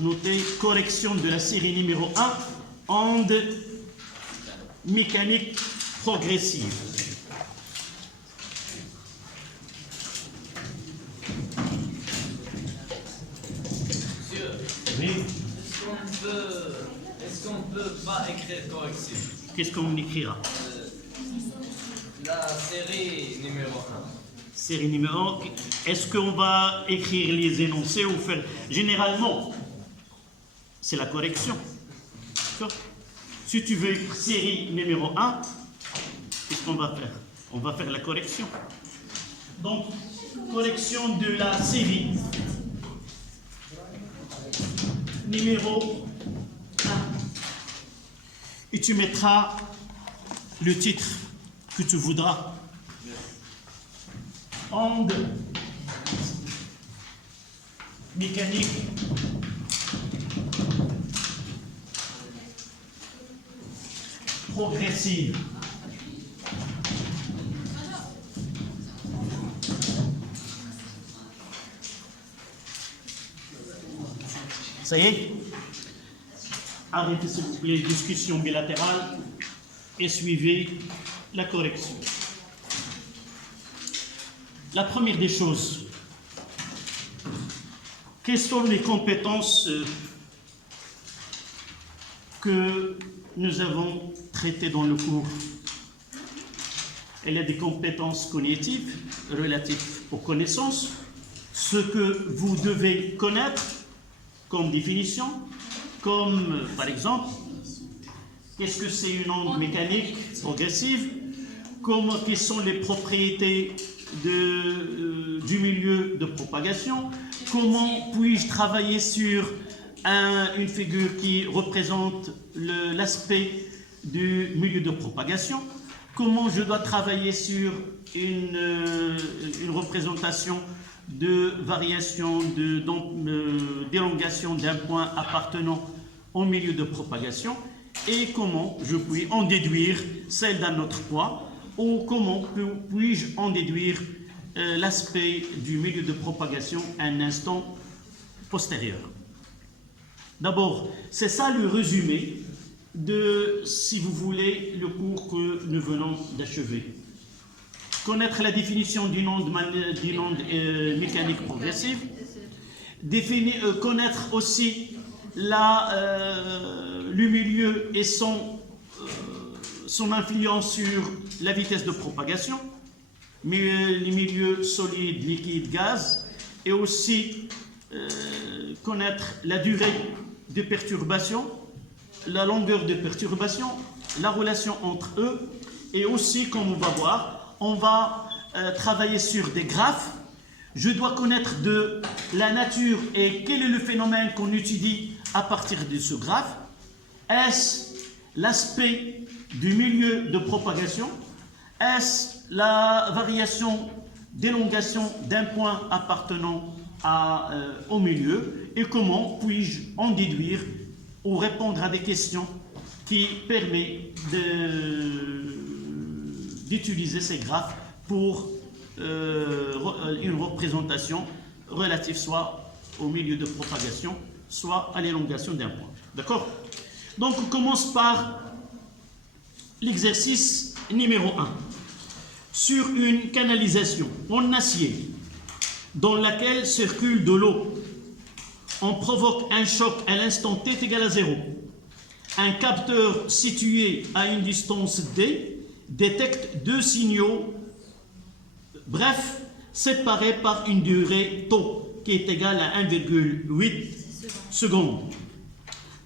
noter correction de la série numéro 1, onde mécanique progressive. Monsieur, Oui. est-ce qu'on peut pas écrire correction? Qu'est-ce qu'on écrira? La série numéro 1. Série numéro 1. Est-ce qu'on va écrire les énoncés ou faire... Généralement, c'est la correction. D'accord? Si tu veux série numéro 1, qu'est-ce qu'on va faire? On va faire la correction. Donc, correction de la série numéro 1. Et tu mettras le titre que tu voudras. Onde mécanique progressive. Ça y est? Arrêtez s'il vous plaît les discussions bilatérales et suivez la correction. La première des choses, quelles sont les compétences que nous avons traitées dans le cours? Il y a des compétences cognitives relatives aux connaissances, ce que vous devez connaître comme définition, comme par exemple, qu'est-ce que c'est une onde mécanique progressive, quelles sont les propriétés du milieu de propagation, comment puis-je travailler sur une figure qui représente l'aspect du milieu de propagation, comment je dois travailler sur une représentation de variation, d'élongation d'un point appartenant au milieu de propagation, et comment je puis en déduire celle d'un autre point, ou comment puis-je en déduire l'aspect du milieu de propagation à un instant postérieur. D'abord, c'est ça le résumé de, si vous voulez, le cours que nous venons d'achever. Connaître la définition d'une onde mécanique progressive, connaître aussi le milieu et son influence sur la vitesse de propagation, mais les milieux solides, liquides, gaz, et aussi connaître la durée de perturbation, la longueur de perturbation, la relation entre eux, et aussi, comme on va voir, on va travailler sur des graphes. Je dois connaître de la nature et quel est le phénomène qu'on étudie à partir de ce graphe. Est-ce l'aspect du milieu de propagation? Est-ce la variation d'élongation d'un point appartenant au milieu? Et comment puis-je en déduire ou répondre à des questions qui permettent d'utiliser ces graphes pour une représentation relative soit au milieu de propagation, soit à l'élongation d'un point. D'accord? Donc on commence par l'exercice numéro 1. Sur une canalisation en acier dans laquelle circule de l'eau, on provoque un choc à l'instant t égal à 0. Un capteur situé à une distance d détecte deux signaux, bref, séparés par une durée τ qui est égale à 1,8 secondes.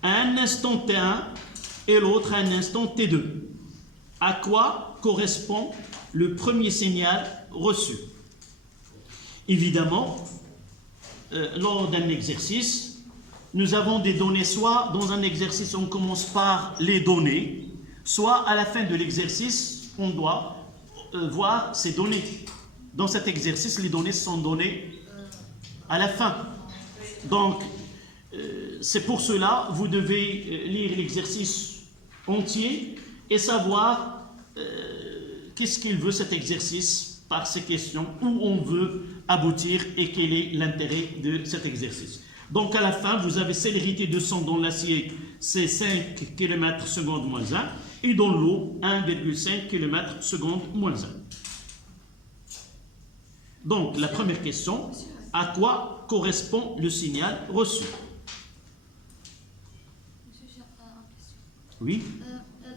À un instant t1 et l'autre à un instant t2. À quoi correspond le premier signal reçu? Évidemment, lors d'un exercice, nous avons des données, soit dans un exercice on commence par les données, soit à la fin de l'exercice, on doit voir ces données. Dans cet exercice, les données sont données à la fin. Donc, c'est pour cela vous devez lire l'exercice entier et savoir qu'est-ce qu'il veut cet exercice par ces questions, où on veut aboutir et quel est l'intérêt de cet exercice. Donc à la fin, vous avez célérité de son dans l'acier, c'est 5 km seconde moins 1, et dans l'eau, 1,5 km seconde moins 1. Donc la première question, à quoi correspond le signal reçu? Monsieur, j'ai une question. Oui,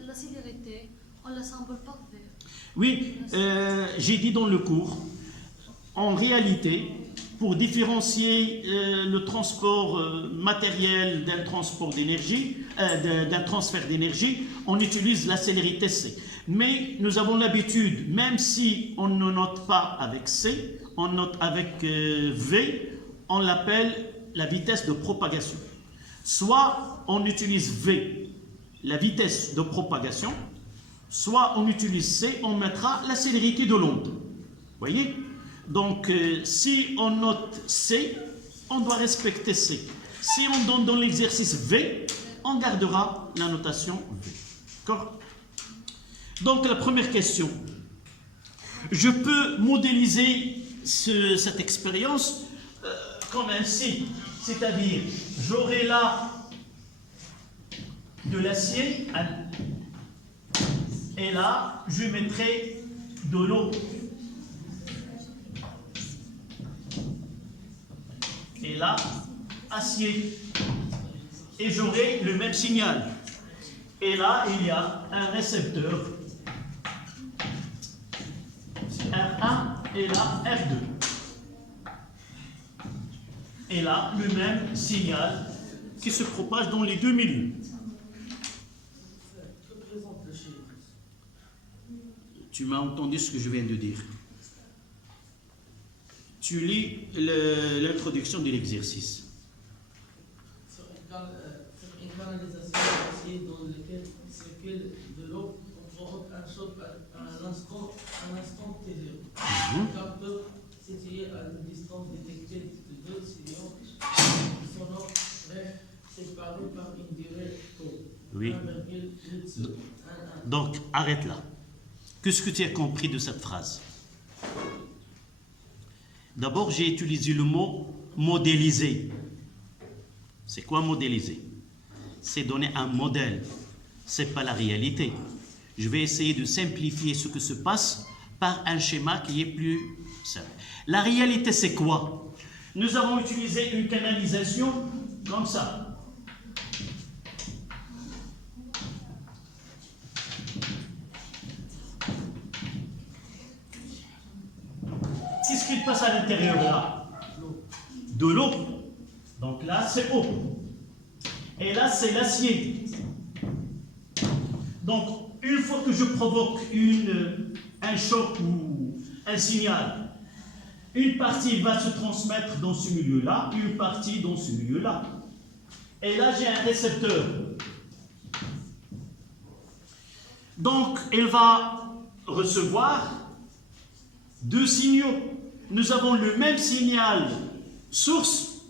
La célérité, on la semble pas vert. oui, j'ai dit dans le cours, en réalité, pour différencier le transport matériel d'un transport d'énergie, d'un transfert d'énergie, on utilise la célérité C. Mais nous avons l'habitude, même si on ne note pas avec C, on note avec V, on l'appelle la vitesse de propagation. Soit on utilise V, la vitesse de propagation, soit on utilise C, on mettra la célérité de l'onde. Vous voyez? Donc, si on note C, on doit respecter C. Si on donne dans l'exercice V, on gardera la notation V. D'accord? Donc, la première question. Je peux modéliser cette expérience comme ainsi. C'est-à-dire, j'aurai là de l'acier et là, je mettrai de l'eau. Et là, acier. Et j'aurai le même signal. Et là, il y a un récepteur R1 et là R2. Et là, le même signal qui se propage dans les deux milieux. Tu m'as entendu ce que je viens de dire. Tu lis l'introduction de l'exercice. Sur une canalisation d'acier dans laquelle circule de l'eau, on provoque un choc à un instant T0. Le capteur situé à une distance détectée de 2 sillons sonores, bref, séparés par une durée courte. Oui. 1,8 secondes. Donc, arrête là. Qu'est-ce que tu as compris de cette phrase? D'abord, j'ai utilisé le mot modéliser. C'est quoi modéliser? C'est donner un modèle. Ce n'est pas la réalité. Je vais essayer de simplifier ce que se passe par un schéma qui est plus simple. La réalité, c'est quoi? Nous avons utilisé une canalisation comme ça. Qu'est-ce qu'il passe à l'intérieur là? De l'eau. Donc là, c'est eau. Et là, c'est l'acier. Donc, une fois que je provoque un choc ou un signal, une partie va se transmettre dans ce milieu-là, une partie dans ce milieu-là. Et là, j'ai un récepteur. Donc, il va recevoir deux signaux. Nous avons le même signal source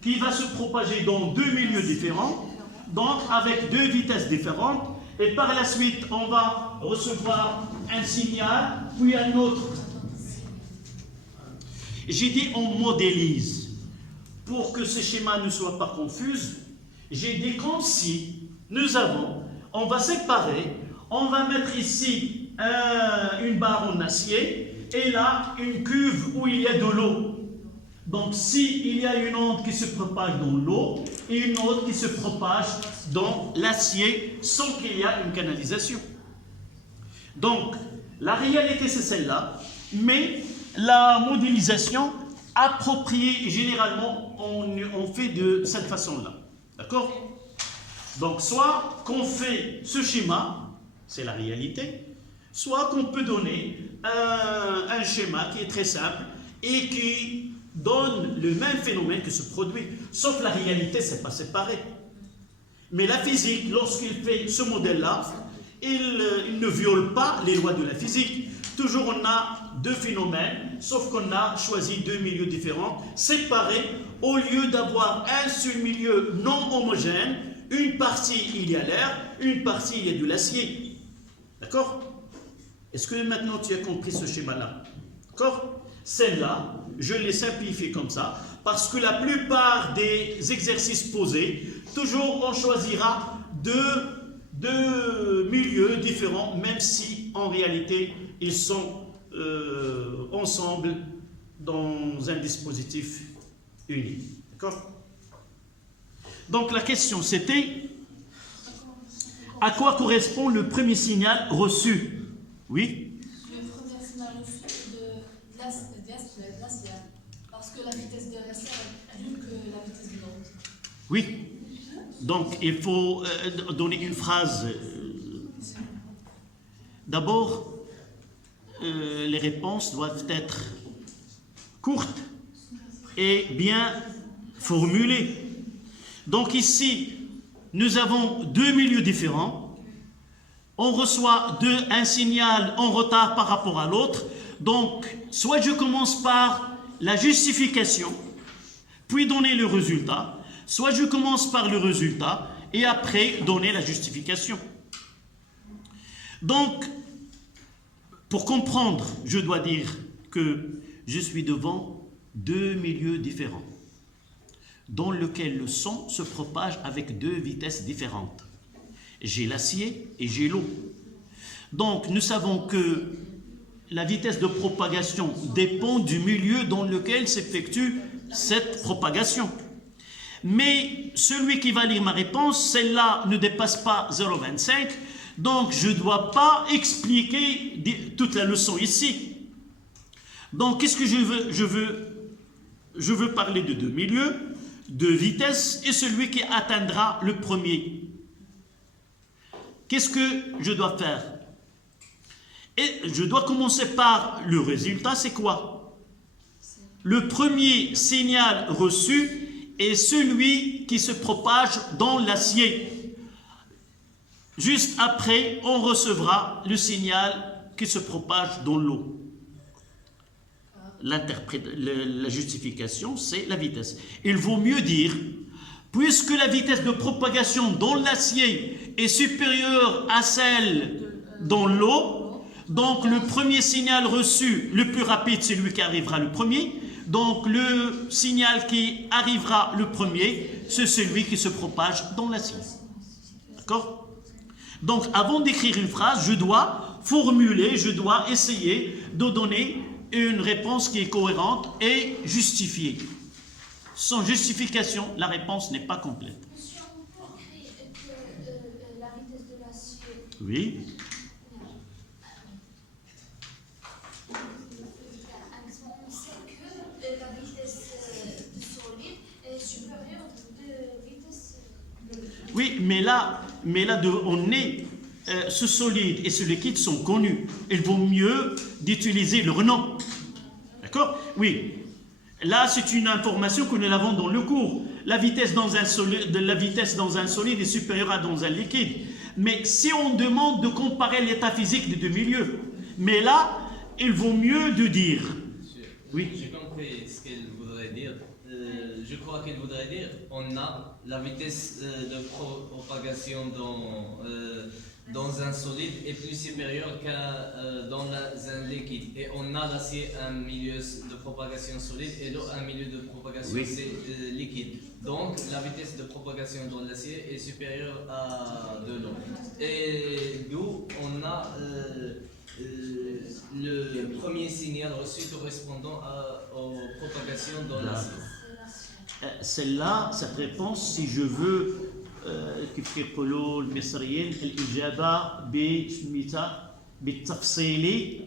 qui va se propager dans deux milieux différents, donc avec deux vitesses différentes, et par la suite, on va recevoir un signal, puis un autre. J'ai dit on modélise. Pour que ce schéma ne soit pas confus, j'ai dit comme si on va séparer, on va mettre ici une barre en acier, et là, une cuve où il y a de l'eau. Donc, s'il y a une onde qui se propage dans l'eau et une autre qui se propage dans l'acier sans qu'il y ait une canalisation. Donc, la réalité, c'est celle-là, mais la modélisation appropriée, généralement, on fait de cette façon-là. D'accord? Donc, soit qu'on fait ce schéma, c'est la réalité, soit qu'on peut donner un schéma qui est très simple et qui donne le même phénomène que se produit. Sauf la réalité, c'est pas séparé. Mais la physique, lorsqu'il fait ce modèle-là, il ne viole pas les lois de la physique. Toujours on a deux phénomènes, sauf qu'on a choisi deux milieux différents, séparés, au lieu d'avoir un seul milieu non homogène. Une partie, il y a l'air, une partie, il y a de l'acier. D'accord? Est-ce que maintenant tu as compris ce schéma-là? D'accord? Celle-là, je l'ai simplifiée comme ça, parce que la plupart des exercices posés, toujours on choisira deux milieux différents, même si en réalité ils sont ensemble dans un dispositif uni. D'accord? Donc la question c'était, à quoi correspond le premier signal reçu? Oui? Le premier signal reçu de glaciaire, parce que la vitesse de glaciaire est plus que la vitesse de l'eau. Oui. Donc il faut donner une phrase. D'abord, les réponses doivent être courtes et bien formulées. Donc ici, nous avons deux milieux différents. On reçoit un signal en retard par rapport à l'autre. Donc, soit je commence par la justification, puis donner le résultat, soit je commence par le résultat et après donner la justification. Donc, pour comprendre, je dois dire que je suis devant deux milieux différents, dans lesquels le son se propage avec deux vitesses différentes. J'ai l'acier et j'ai l'eau. Donc, nous savons que la vitesse de propagation dépend du milieu dans lequel s'effectue cette propagation. Mais celui qui va lire ma réponse, celle-là ne dépasse pas 0,25, donc je ne dois pas expliquer toute la leçon ici. Donc, qu'est-ce que je veux parler de deux milieux, de vitesse, et celui qui atteindra le premier. Qu'est-ce que je dois faire? Et je dois commencer par le résultat, c'est quoi? Le premier signal reçu est celui qui se propage dans l'acier. Juste après, on recevra le signal qui se propage dans l'eau. La justification, c'est la vitesse. Il vaut mieux dire, puisque la vitesse de propagation dans l'acier est supérieure à celle dans l'eau, donc le premier signal reçu, le plus rapide, c'est lui qui arrivera le premier. Donc le signal qui arrivera le premier, c'est celui qui se propage dans l'acier. D'accord? Donc avant d'écrire une phrase, je dois formuler, je dois essayer de donner une réponse qui est cohérente et justifiée. Sans justification, la réponse n'est pas complète. Monsieur, on peut écrire que la vitesse de l'acier. Oui. On sait que la vitesse du solide est supérieure de la vitesse. Oui, mais là on est, ce solide et ce liquide sont connus. Il vaut mieux d'utiliser leur nom. D'accord? Oui. Là, c'est une information que nous avons dans le cours. La vitesse dans un solide est supérieure à dans un liquide. Mais si on demande de comparer l'état physique des deux milieux, mais là, il vaut mieux de dire. Oui. J'ai compris ce qu'elle voudrait dire. Je crois qu'elle voudrait dire on a la vitesse de propagation dans un solide est plus supérieure qu'à dans un liquide. Et on a l'acier un milieu de propagation solide et l'eau un milieu de propagation liquide. Donc la vitesse de propagation dans l'acier est supérieure à de l'eau. Et d'où on a le premier signal reçu correspondant aux propagations dans l'acier. Celle-là, cette réponse, si je veux كيف يقولوا المصريين الإجابة بالتفصيل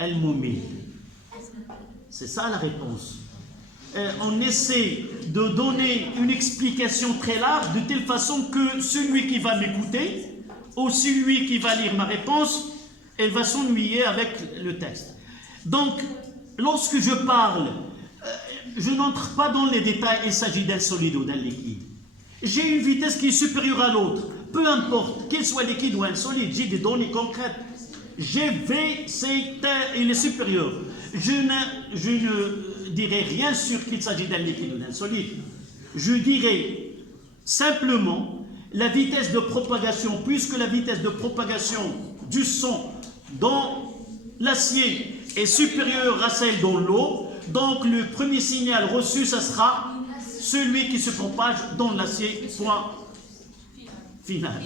الممل. C'est ça la réponse. On essaie de donner une explication très large de telle façon que celui qui va m'écouter ou celui qui va lire ma réponse, elle va s'ennuyer avec le texte. Donc, lorsque je parle, je n'entre pas dans les détails, il s'agit d'un solide ou d'un liquide. J'ai une vitesse qui est supérieure à l'autre, peu importe, qu'il soit liquide ou un solide, j'ai des données concrètes. GV, il est supérieur. Je ne dirai rien sur qu'il s'agit d'un liquide ou d'un solide. Je dirai simplement la vitesse de propagation, puisque la vitesse de propagation du son dans l'acier est supérieure à celle dans l'eau, Donc le premier signal reçu, ça sera celui qui se propage dans l'acier, point final.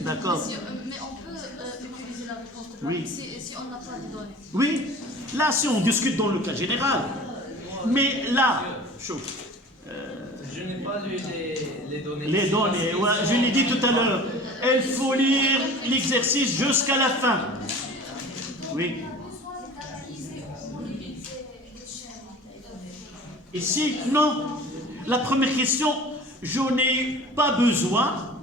D'accord? Mais on peut utiliser la réponse de Oui. si on n'a pas de données. Oui, là, si on discute dans le cas général. Mais là, chaud. Je n'ai pas lu les données. Les données, ouais, je l'ai dit tout à l'heure. Il faut lire l'exercice jusqu'à la fin. Oui. Ici, non. La première question, je n'ai pas besoin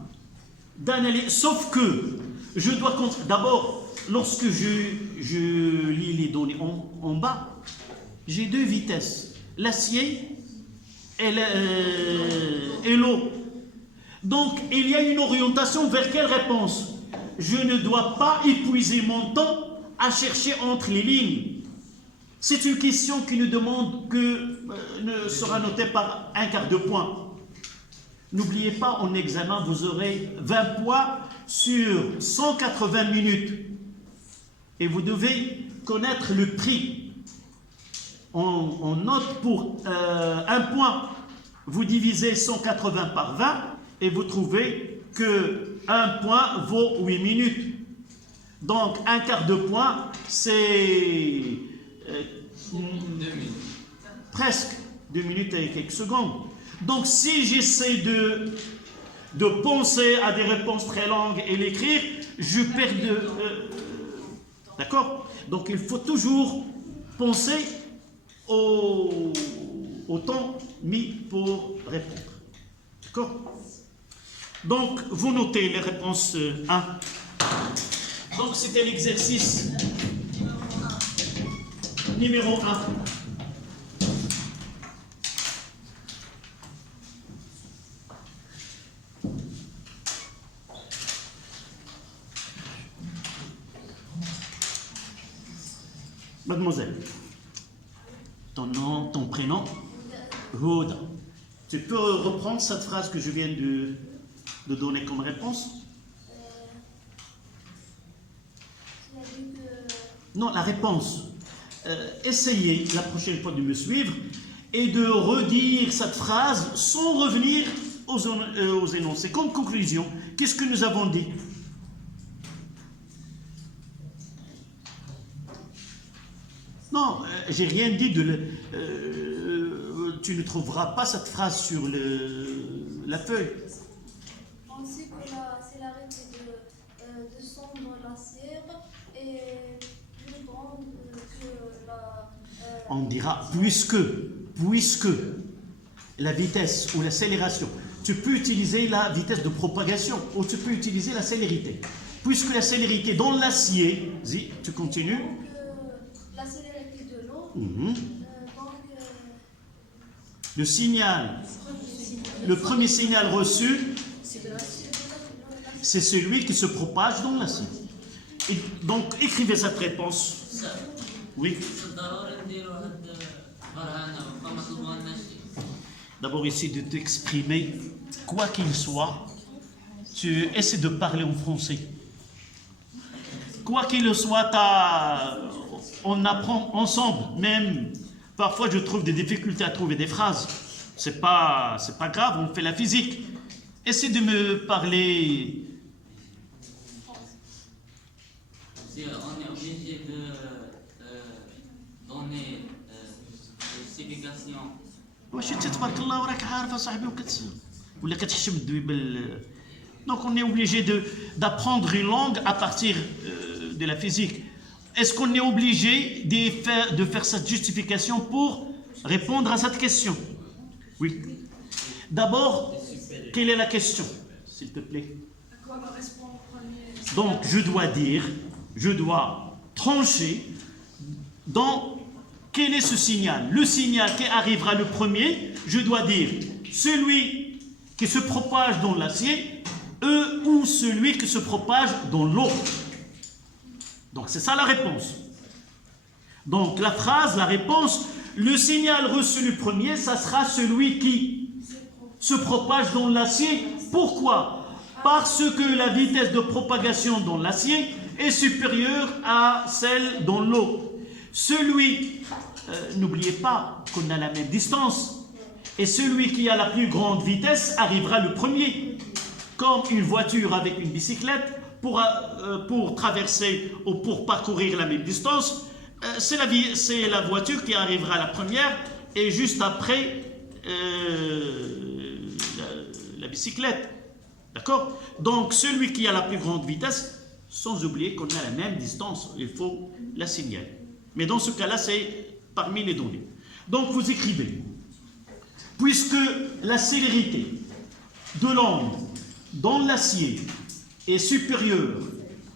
d'analyser. Sauf que je dois d'abord, lorsque je lis les données en bas, j'ai deux vitesses, l'acier et l'eau. Donc, il y a une orientation vers quelle réponse? Je ne dois pas épuiser mon temps à chercher entre les lignes. C'est une question qui ne demande que ne sera notée par un quart de point. N'oubliez pas, en examen, vous aurez 20 points sur 180 minutes. Et vous devez connaître le prix. On note pour un point, vous divisez 180 par 20 et vous trouvez que un point vaut 8 minutes. Donc un quart de point, c'est 2 minutes. presque 2 minutes et quelques secondes. Donc si j'essaie de penser à des réponses très longues et l'écrire, je perds de... D'accord? Donc il faut toujours penser au temps mis pour répondre. D'accord? Donc vous notez les réponses 1. Donc c'était l'exercice numéro 1. Mademoiselle, ton nom, ton prénom, Houda. Tu peux reprendre cette phrase que je viens de donner comme réponse? Tu as dit que Non, la réponse. Essayez la prochaine fois de me suivre et de redire cette phrase sans revenir aux énoncés. Comme conclusion, qu'est-ce que nous avons dit? Non, j'ai rien dit tu ne trouveras pas cette phrase sur la feuille. on sait que c'est l'arrêté de sombre la cire et plus grande que la. On dira puisque la vitesse ou l'accélération, tu peux utiliser la vitesse de propagation ou tu peux utiliser la célérité. Puisque la célérité dans l'acier, tu continues. Donc, la célérité de l'eau. Mhm. Donc, Le signal, le premier signal reçu, c'est celui qui se propage dans l'acier. Et donc écrivez cette réponse. Oui. D'abord, essaie de t'exprimer, quoi qu'il soit, tu essaies de parler en français. Quoi qu'il soit, on apprend ensemble. Même parfois, je trouve des difficultés à trouver des phrases. C'est pas grave, on fait la physique. Essaie de me parler. Si on est obligé de donner l'explication. واش انت تبارك الله وراك عارف اصاحبي ولا كتحشم الدويبه. Donc on est obligé d'apprendre une langue à partir de la physique. Est-ce qu'on est obligé de faire cette justification pour répondre à cette question? Oui. D'abord, quelle est la question, s'il te plaît? À quoi correspond le premier? Donc je dois trancher dans quel est ce signal. Le signal qui arrivera le premier, je dois dire celui qui se propage dans l'acier ou celui qui se propage dans l'eau. Donc c'est ça la réponse. Donc la phrase, la réponse, le signal reçu le premier, ça sera celui qui se propage dans l'acier. Pourquoi? Parce que la vitesse de propagation dans l'acier est supérieure à celle dans l'eau. N'oubliez pas qu'on a la même distance. Et celui qui a la plus grande vitesse arrivera le premier. Comme une voiture avec une bicyclette, pour traverser ou pour parcourir la même distance, c'est la voiture qui arrivera la première et juste après la bicyclette. D'accord? Donc celui qui a la plus grande vitesse, sans oublier qu'on a la même distance, il faut la signaler. Mais dans ce cas-là, c'est parmi les données. Donc vous écrivez, puisque la célérité de l'onde dans l'acier est supérieure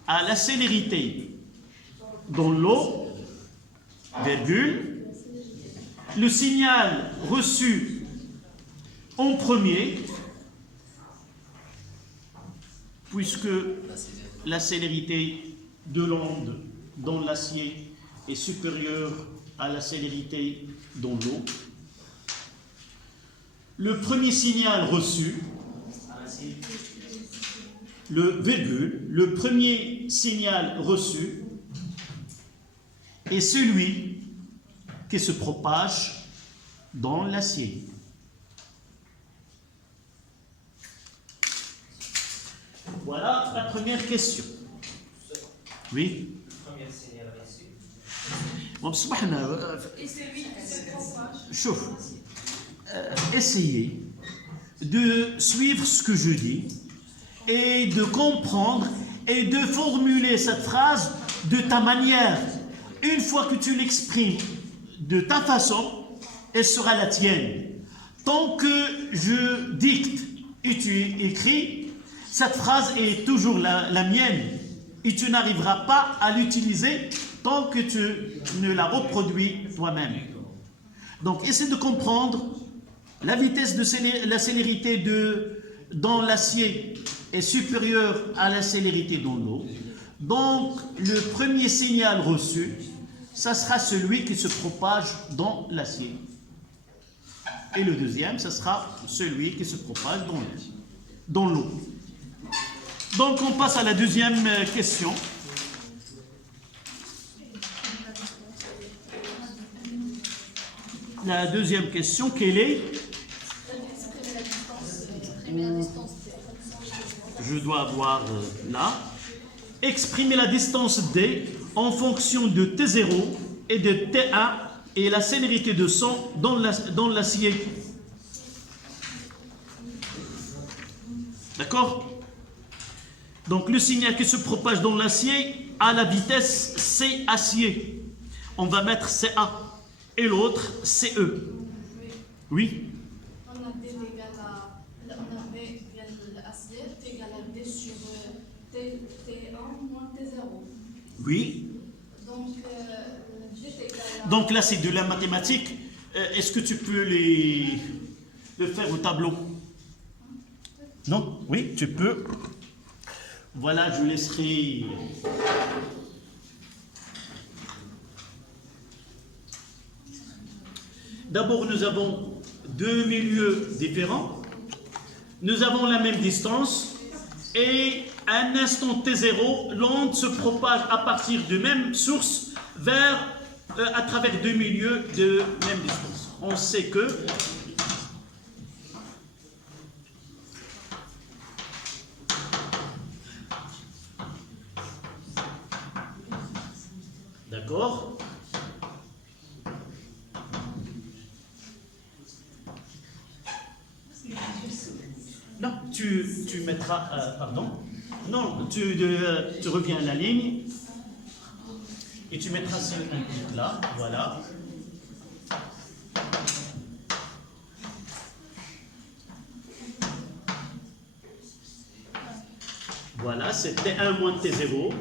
à la célérité dans l'eau, virgule, le signal reçu en premier, puisque la célérité de l'onde dans l'acier est supérieure à la célérité dans l'eau, le premier signal reçu, le premier signal reçu est celui qui se propage dans l'acier. Voilà la première question. Oui. Premier signal reçu. Et celui qui se propage. Chauffe. Essayez de suivre ce que je dis et de comprendre et de formuler cette phrase de ta manière. Une fois que tu l'exprimes de ta façon, elle sera la tienne. Tant que je dicte et tu écris, cette phrase est toujours la mienne et tu n'arriveras pas à l'utiliser tant que tu ne la reproduis toi-même. Donc, essaie de comprendre la vitesse de la célérité dans l'acier est supérieure à la célérité dans l'eau. Donc, le premier signal reçu, ça sera celui qui se propage dans l'acier. Et le deuxième, ça sera celui qui se propage dans l'eau. Donc, on passe à la deuxième question. La deuxième question, quelle est? Je dois avoir là. Exprimer la distance D en fonction de T0 et de T1 et la célérité de son dans l'acier. D'accord? Donc le signal qui se propage dans l'acier a la vitesse C acier. On va mettre CA. Et l'autre, CE. Oui? On a D égale à. On a V égale à l'acier, T égale à D sur T1 moins T0. Oui. Donc, D égale à. Donc là, c'est de la mathématique. Est-ce que tu peux le faire au tableau? Non? Oui, tu peux. Voilà, je laisserai. D'abord, nous avons deux milieux différents. Nous avons la même distance. Et à un instant T0, l'onde se propage à partir de même source à travers deux milieux de même distance. On sait que d'accord? Non, tu mettras, pardon, non, tu reviens à la ligne et tu mettras ce input là, voilà. Voilà, c'est T1 moins T0.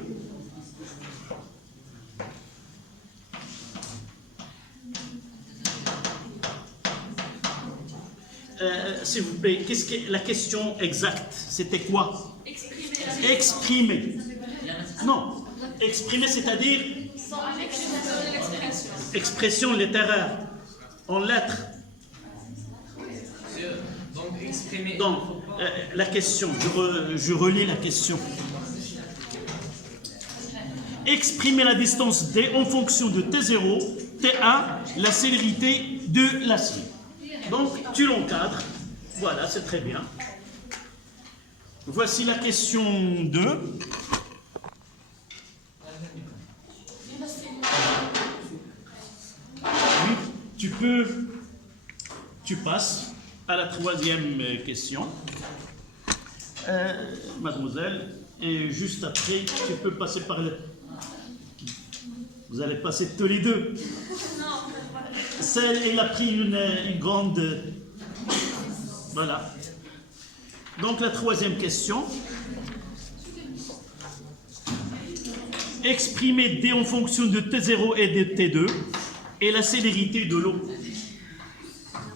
S'il vous plaît, qu'est-ce que la question exacte? C'était quoi? Exprimer. Non, exprimer, c'est-à-dire expression littéraire en lettres. Donc exprimer. Donc, la question, je relis la question. exprimer la distance D en fonction de T0, T1, la célérité de l'acier. Donc, tu l'encadres. Voilà, c'est très bien. Voici la question 2. Oui, tu passes à la troisième question. Mademoiselle, et juste après, tu peux passer par le... Vous allez passer tous les deux. Celle, elle a pris une grande... Voilà. Donc la troisième question. Exprimer D en fonction de T0 et de T2 et la célérité de l'eau.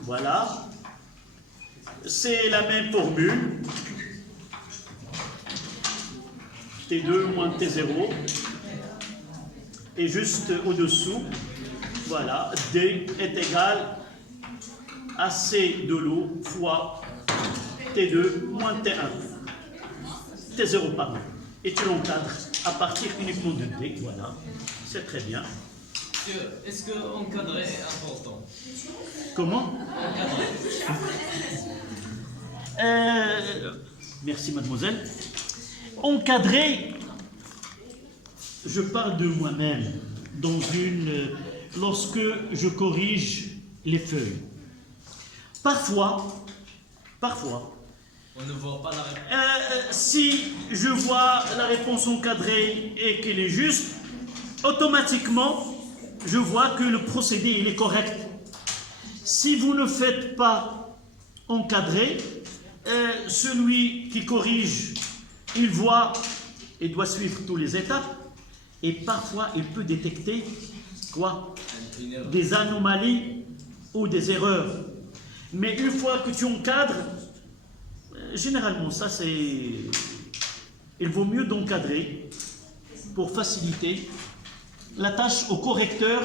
Voilà. C'est la même formule. T2 moins T0. Et juste au-dessous, voilà, D est égal à C de l'eau fois T2 moins T1. T0, pardon. Et tu l'encadres à partir uniquement de D, voilà. C'est très bien. Est-ce que encadrer est important? Comment? Encadrer. Merci, mademoiselle. Encadrer, je parle de moi-même lorsque je corrige les feuilles. Parfois, On ne voit pas la réponse. si je vois la réponse encadrée et qu'elle est juste, automatiquement, je vois que le procédé il est correct. Si vous ne faites pas encadrer, celui qui corrige, il voit et doit suivre toutes les étapes, et parfois il peut détecter quoi? Des anomalies ou des erreurs. Mais une fois que tu encadres, généralement ça c'est... Il vaut mieux d'encadrer pour faciliter la tâche au correcteur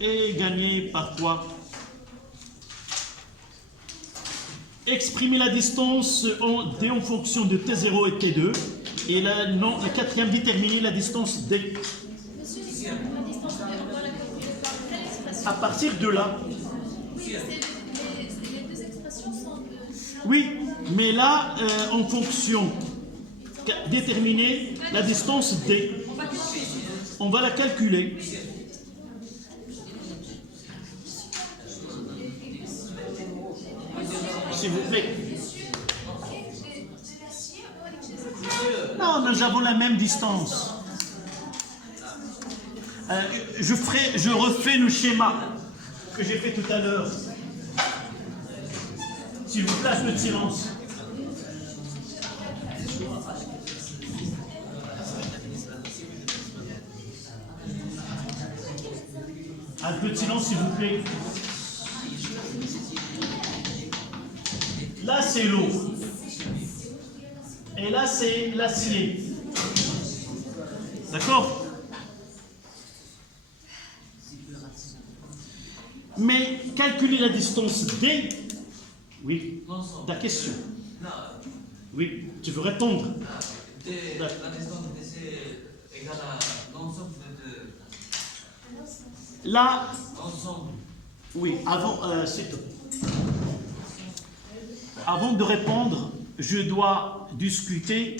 et gagner par quoi? Exprimer la distance D en fonction de T0 et T2. Et la quatrième, déterminer la distance D. Monsieur, la distance, on doit la calculer par quelle expression? À partir de là. Oui, les deux expressions sont de... Oui, mais là, en fonction, déterminer la distance D. On va la calculer. S'il vous plaît. Non, nous avons la même distance. Je refais le schéma que j'ai fait tout à l'heure. S'il vous plaît, un peu de silence. Un peu de silence, s'il vous plaît. Là, c'est l'eau. Et là, c'est l'acier. D'accord? Mais calculer la distance D, oui, ta question. Oui, tu veux répondre. La distance de C égale à l'ensemble de... Là, L'ensemble. oui, avant de répondre, je dois discuter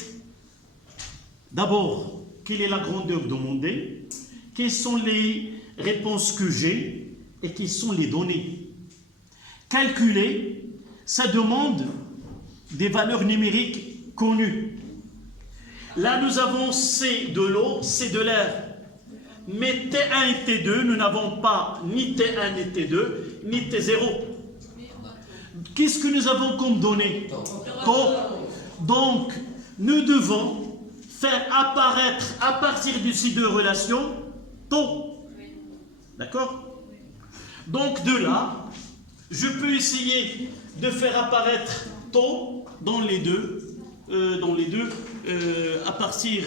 d'abord quelle est la grandeur demandée, quelles sont les réponses que j'ai et quelles sont les données. Calculer, ça demande des valeurs numériques connues. Là, nous avons C de l'eau, C de l'air. Mais T1 et T2, nous n'avons pas ni T1 ni T2, ni T0. Qu'est-ce que nous avons comme données? Taux. Donc, nous devons faire apparaître, à partir de ces deux relations, taux. D'accord? Donc, de là, je peux essayer de faire apparaître taux dans les deux, à partir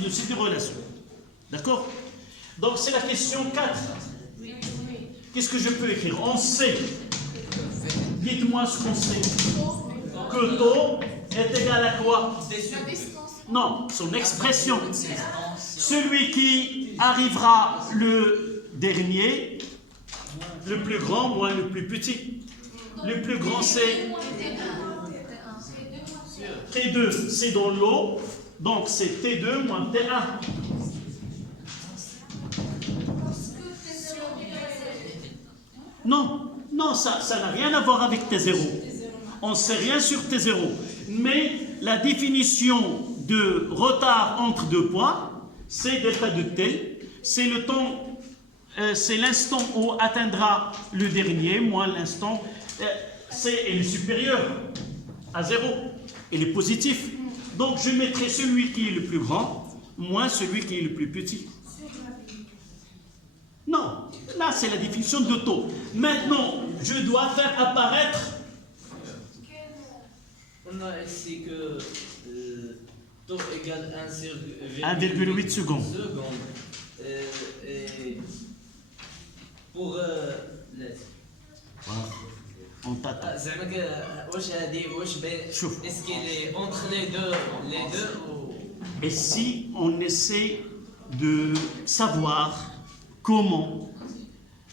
de ces deux relations. D'accord? Donc, c'est la question 4. Qu'est-ce que je peux écrire? On sait. Dites-moi ce qu'on sait. Que taux est égal à quoi? La distance Non, son expression. Celui qui arrivera le dernier, le plus grand moins le plus petit. Le plus grand c'est T2, c'est dans l'eau, donc c'est T2 moins T1. Non, non, ça n'a rien à voir avec T0. On ne sait rien sur T0. Mais la définition de retard entre deux points, c'est delta de T, c'est le temps, c'est l'instant où atteindra le dernier, moins l'instant, il est supérieur à 0, il est positif. Donc je mettrai celui qui est le plus grand, moins celui qui est le plus petit. Non, là c'est la définition de taux. Maintenant, je dois faire apparaître. On a ici que taux égale 1,8 secondes. Et pour Voilà. On t'attend. est-ce qu'il est entre les deux ou... Et si on essaie de savoir comment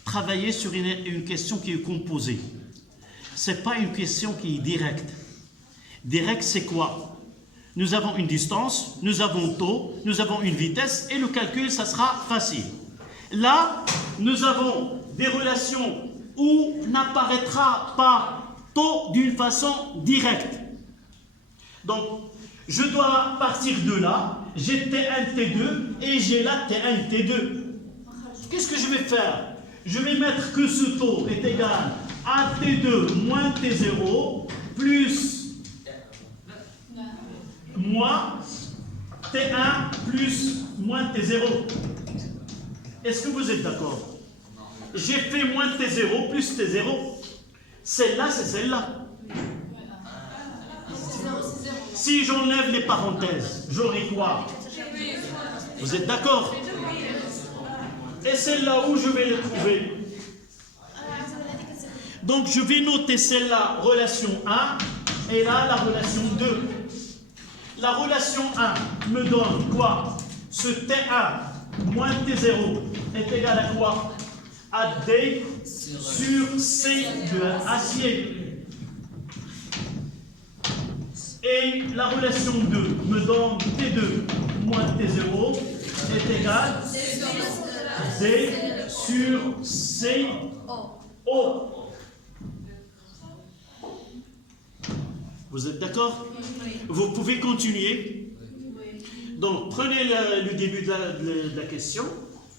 travailler sur une question qui est composée, ce n'est pas une question qui est directe. Direct, c'est quoi? Nous avons une distance, nous avons taux, nous avons une vitesse et le calcul, ça sera facile. Là, nous avons des relations où n'apparaîtra pas taux d'une façon directe. Donc, je dois partir de là, j'ai T1, T2 et j'ai là T1, T2. Qu'est-ce que je vais faire? Je vais mettre que ce taux est égal à T2 moins T0 plus moins T1 plus moins T0. Est-ce que vous êtes d'accord? J'ai fait moins T0 plus T0. Celle-là, c'est celle-là. Si j'enlève les parenthèses, j'aurai quoi? Vous êtes d'accord? Et celle-là, où je vais les trouver? Donc, je vais noter celle-là, relation 1, et là, la relation 2. La relation 1 me donne quoi? Ce T1 moins T0 est égal à quoi? À D sur C de acier. Et la relation 2 me donne T2 moins T0 est égal à D sur C O. Vous êtes d'accord? Vous pouvez continuer. Donc, prenez le début de la question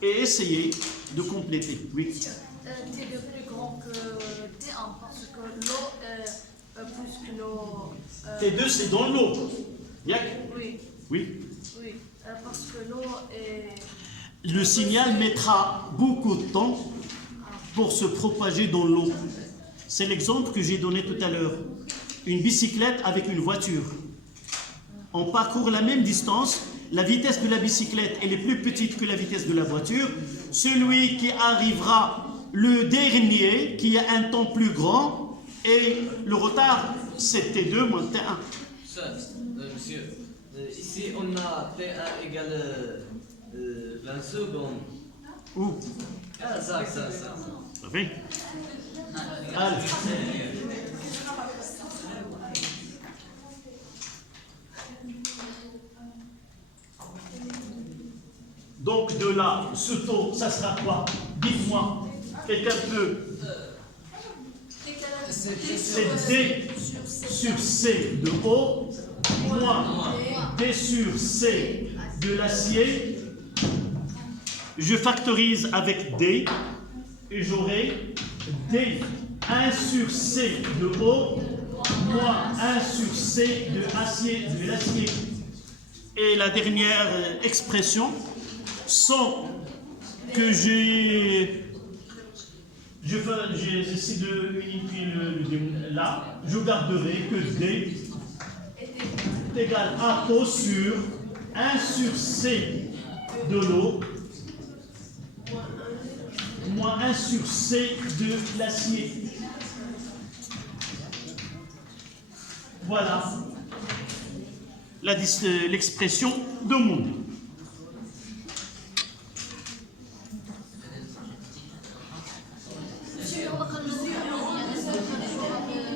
et essayez de compléter. Oui. T est plus grand que T1 parce que l'eau est plus que l'eau. T2, c'est dans l'eau. Yak? Oui, Oui. oui, parce que l'eau est. Le signal mettra beaucoup de temps pour se propager dans l'eau. C'est l'exemple que j'ai donné tout à l'heure. Une bicyclette avec une voiture. On parcourt la même distance. La vitesse de la bicyclette elle est plus petite que la vitesse de la voiture. Celui qui arrivera le dernier, qui a un temps plus grand, et le retard, c'est T2 moins T1. Monsieur, ici on a T1 égale 20 secondes. Où? Ah, ça. Vous savez? Allez. Donc de là, ce taux, ça sera quoi? Dites-moi. Quelqu'un peut. C'est D sur C de O moins D sur C de l'acier. Je factorise avec D et j'aurai D1 sur C de O moins 1 sur C de l'acier. Et la dernière expression, sans que j'essaie de unifier là, je garderai que D est égal à O sur 1 sur C de l'eau moins 1 sur C de l'acier. Voilà. l'expression de monde.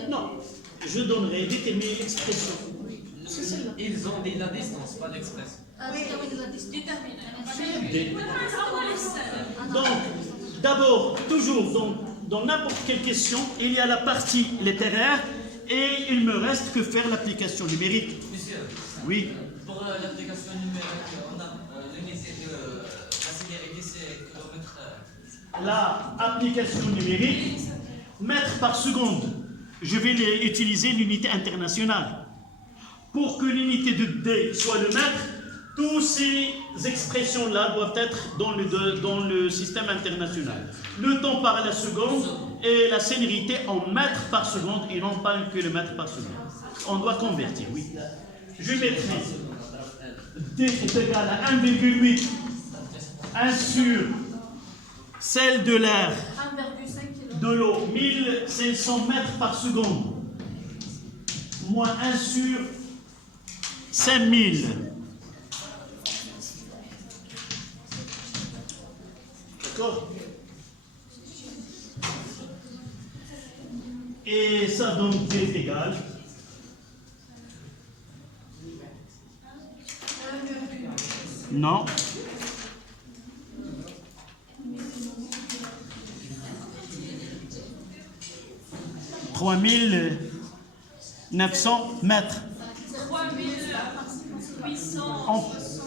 Non, je donnerai déterminer l'expression. C'est celle-là. Ils ont dit la distance, pas l'expression. Donc, d'abord, toujours, dans n'importe quelle question, il y a la partie littéraire et il me reste que faire l'application numérique. Monsieur, Oui. pour l'application numérique, on a l'unité de la célérité, c'est kilomètres. La application numérique, mètres par seconde, je vais utiliser l'unité internationale. Pour que l'unité de D soit le mètre, toutes ces expressions-là doivent être dans le système international. Le temps par la seconde et la célérité en mètres par seconde et non pas en kilomètres par seconde. On doit convertir, oui. Je mettrai D est égal à 1,8, 1 sur celle de l'air, 1,5 km. de l'eau, 1500 mètres par seconde, moins 1 sur 5000. D'accord? Et ça donc D égal. Non. 3900 mètres. 3800.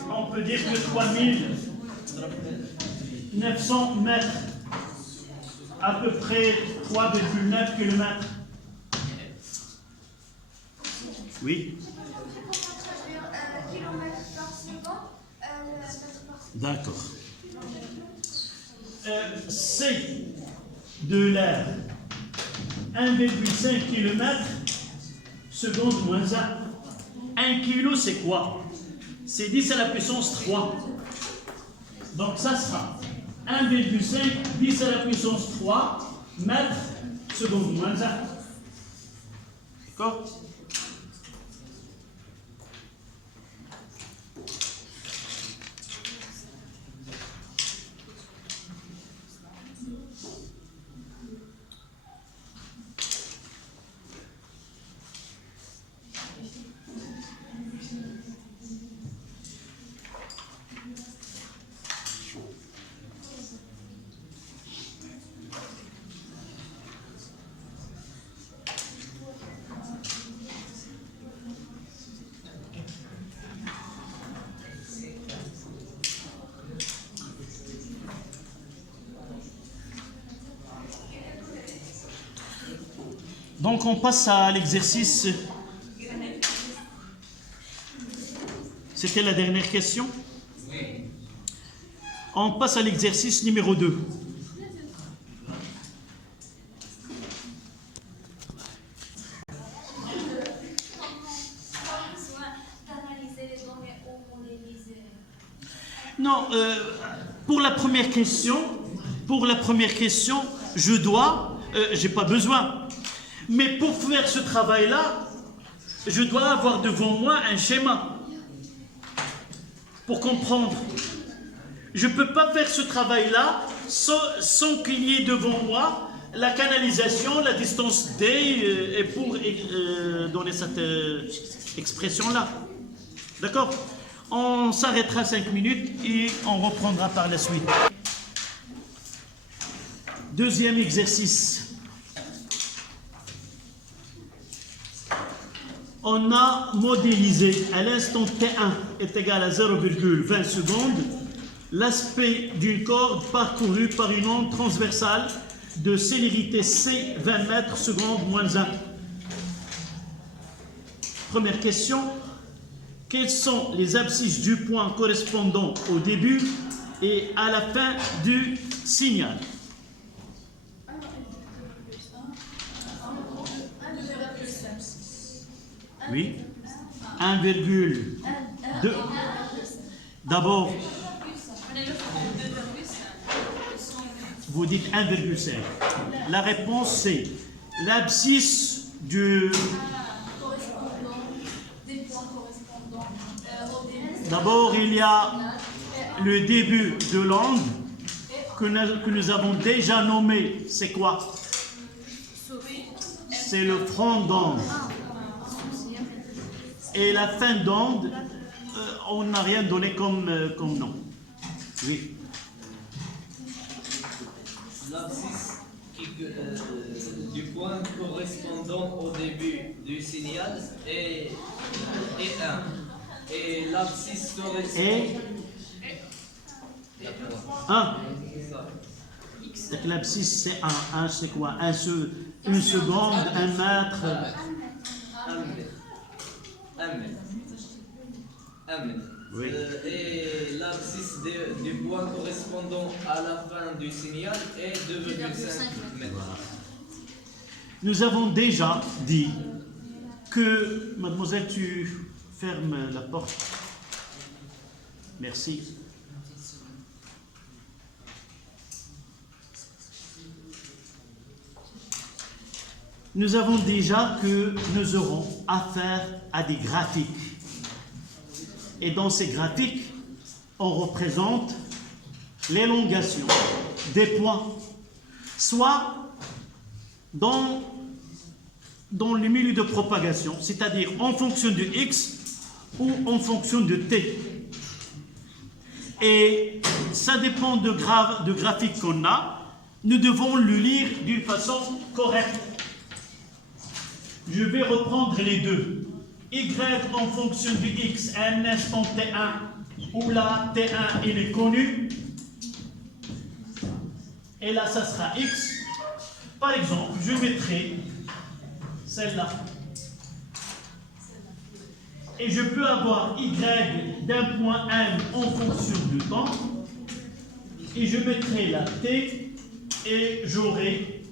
On peut dire que 3900 mètres, à peu près 3,9 km. Oui, Kilomètres par seconde, mètres par seconde. d'accord. C de l'air, 1,5 km seconde moins 1. 1 kg, c'est quoi? C'est 10 à la puissance 3. Donc ça sera 1,5, 10 à la puissance 3 mètres seconde moins 1. D'accord? Donc on passe à l'exercice. C'était la dernière question? Oui. On passe à l'exercice numéro 2. D'analyser les données ou modéliser. Non, pour la première question, je dois, j'ai pas besoin. Mais pour faire ce travail-là, je dois avoir devant moi un schéma pour comprendre. Je ne peux pas faire ce travail-là sans qu'il y ait devant moi la canalisation, la distance D, et pour donner cette expression-là. D'accord? On s'arrêtera 5 minutes et on reprendra par la suite. Deuxième exercice. On a modélisé à l'instant T1 est égal à 0,20 secondes l'aspect d'une corde parcourue par une onde transversale de célérité C 20 mètres secondes moins 1. Première question. Quelles sont les abscisses du point correspondant au début et à la fin du signal? Oui. 1,2. D'abord, vous dites 1,5. La réponse c'est l'abscisse du... Correspondant, des points correspondants D'abord, il y a le début de l'onde que nous avons déjà nommé. C'est quoi? C'est le front d'onde. Et la fin d'onde, on n'a rien donné comme nom. Oui. L'abscisse du point correspondant au début du signal est 1. Et l'abscisse correspondant... 1. Donc l'abscisse c'est 1. 1 c'est quoi? Une seconde, 1 mètre. 1 mètre. 1 mètre. Oui. Et l'abscisse du point correspondant à la fin du signal est 2,5 mètres. Nous avons déjà dit que, mademoiselle, tu fermes la porte. Merci. Nous avons déjà que nous aurons affaire à des graphiques. Et dans ces graphiques, on représente l'élongation des points, soit dans le milieu de propagation, c'est-à-dire en fonction de x ou en fonction de t. Et ça dépend de graphique qu'on a, nous devons le lire d'une façon correcte. Je vais reprendre les deux. Y en fonction du x à un instant t1, où là t1 il est connu, et là ça sera x. Par exemple, je mettrai celle-là. Et je peux avoir y d'un point m en fonction du temps, et je mettrai la t, et j'aurai,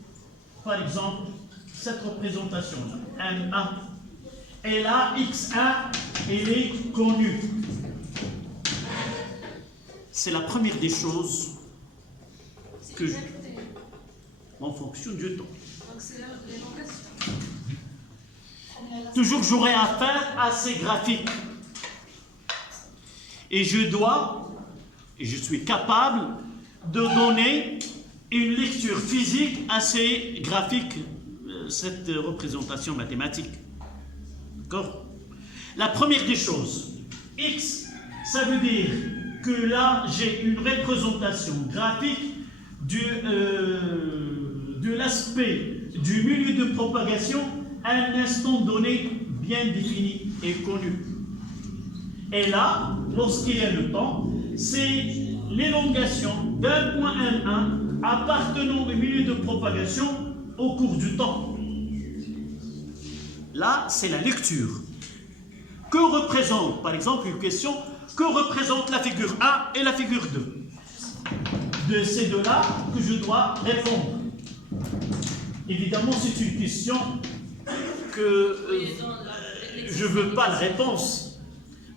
par exemple, cette représentation-là, M1. Et là, X1, elle est connue. C'est la première des choses que je... en fonction du temps. Toujours, j'aurai affaire à ces graphiques. Et je suis capable de donner une lecture physique à ces graphiques, cette représentation mathématique. D'accord? La première des choses, X, ça veut dire que là, j'ai une représentation graphique de l'aspect du milieu de propagation à un instant donné bien défini et connu. Et là, lorsqu'il y a le temps, c'est l'élongation d'un point M1 appartenant au milieu de propagation au cours du temps. Là, c'est la lecture. Que représente, par exemple, une question, que représente la figure 1 et la figure 2? De ces deux-là que je dois répondre. Évidemment, c'est une question que je ne veux pas la réponse.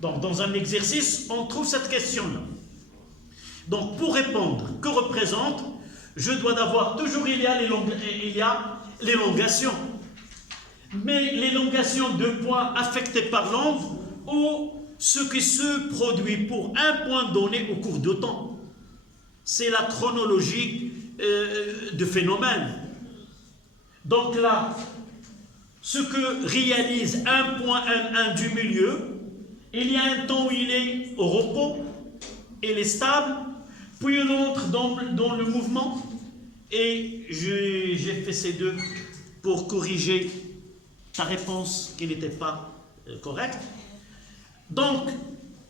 Donc, dans un exercice, on trouve cette question-là. Donc, pour répondre, que représente, je dois avoir, toujours il y a l'élongation. Mais l'élongation de points affectés par l'onde ou ce qui se produit pour un point donné au cours de temps. C'est la chronologie de phénomènes. Donc là, ce que réalise un point M1 du milieu, il y a un temps où il est au repos, il est stable, puis il entre dans le mouvement, et j'ai fait ces deux pour corriger ta réponse qui n'était pas correcte. Donc,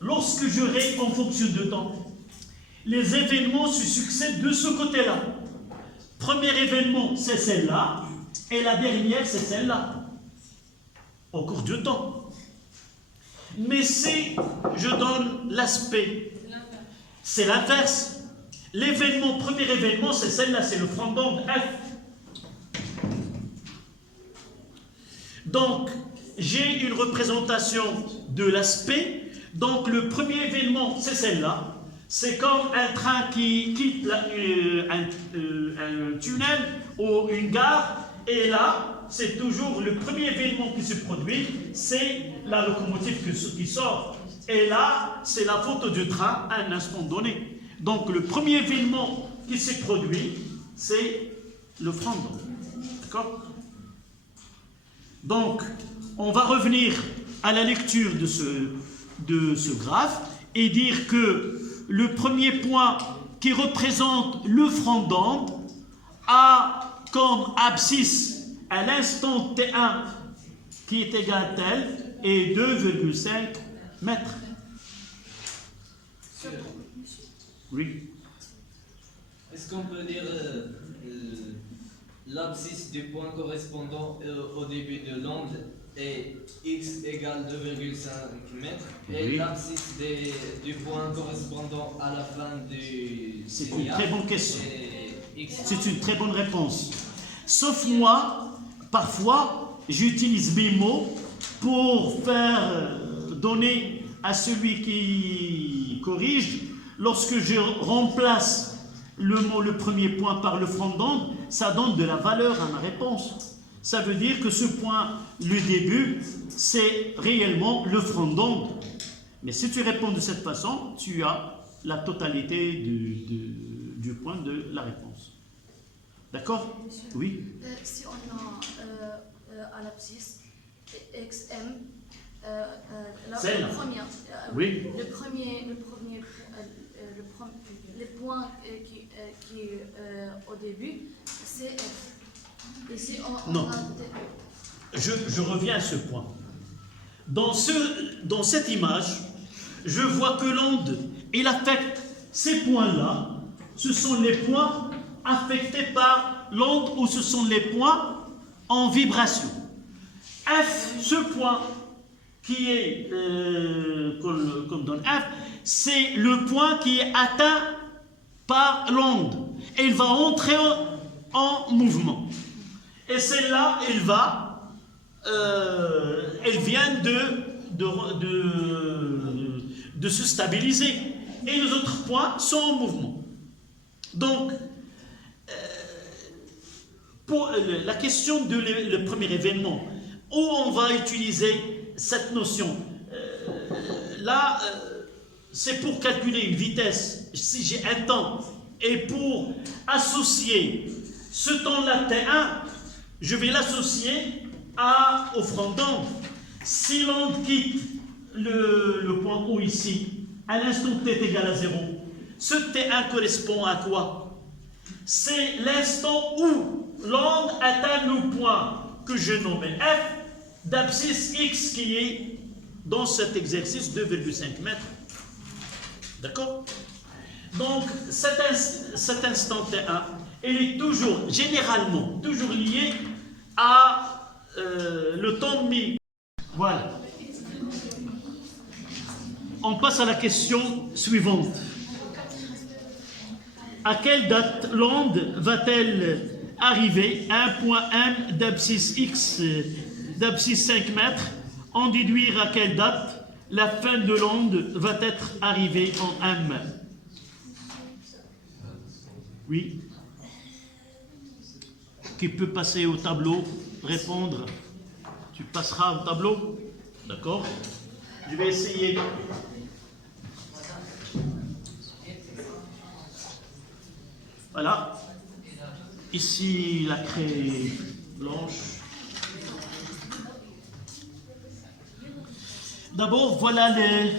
lorsque je réponds en fonction de temps, les événements se succèdent de ce côté-là. Premier événement, c'est celle-là, et la dernière, c'est celle-là, au cours du temps. Mais si je donne l'aspect, c'est l'inverse. L'événement, premier événement, c'est celle-là, c'est le front d'onde F. Donc, j'ai une représentation de l'aspect. Donc, le premier événement, c'est celle-là. C'est comme un train qui quitte un tunnel ou une gare. Et là, c'est toujours le premier événement qui se produit, c'est la locomotive qui sort. Et là, c'est la faute du train à un instant donné. Donc, le premier événement qui s'est produit, c'est le frondant. D'accord? Donc, on va revenir à la lecture de ce graphe et dire que le premier point qui représente le frondant a comme abscisse à l'instant T1 qui est égal à tel et 2,5 mètres. Oui. Est-ce qu'on peut dire l'abscisse du point correspondant au début de l'onde est x égale 2,5 mètres et Oui. l'abscisse du point correspondant à la fin du C'est une signal très bonne question. est x. C'est une très bonne réponse. Sauf moi, parfois, j'utilise mes mots pour faire donner à celui qui corrige, lorsque je remplace le premier point par le front d'onde, ça donne de la valeur à ma réponse. Ça veut dire que ce point, le début, c'est réellement le front d'onde. Mais si tu réponds de cette façon, tu as la totalité du point de la réponse. D'accord? Oui. Si on a à l'abscisse XM, Celle-là. le premier, Oui. le point qui est au début, c'est F. Ici, on Non. a Je reviens à ce point. Dans cette image, je vois que l'onde, elle affecte ces points-là. Ce sont les points affectés par l'onde ou ce sont les points en vibration. F, ce point qui est, comme dans F, c'est le point qui est atteint par l'onde. Elle va entrer en mouvement. Et celle-là, elle vient de se stabiliser. Et les autres points sont en mouvement. Donc, pour la question de le premier événement, où on va utiliser cette notion, là, c'est pour calculer une vitesse, si j'ai un temps, et pour associer ce temps-là T1, je vais l'associer au front d'onde. Si l'onde quitte le point O ici, à l'instant T est égal à 0, ce T1 correspond à quoi? C'est l'instant où l'onde atteint le point que je nommais F d'abscisse X qui est dans cet exercice 2,5 mètres. D'accord? Donc cet instant T1, il est toujours, généralement, toujours lié à le temps mis. Voilà. On passe à la question suivante. À quelle date l'onde va-t-elle arriver à un point M d'abscisse X, d'abscisse 5 mètres? En déduire à quelle date la fin de l'onde va être arrivée en M? Oui. Qui peut passer au tableau, répondre? Tu passeras au tableau? D'accord? Je vais essayer. Voilà. Ici, la craie blanche. D'abord, voilà les...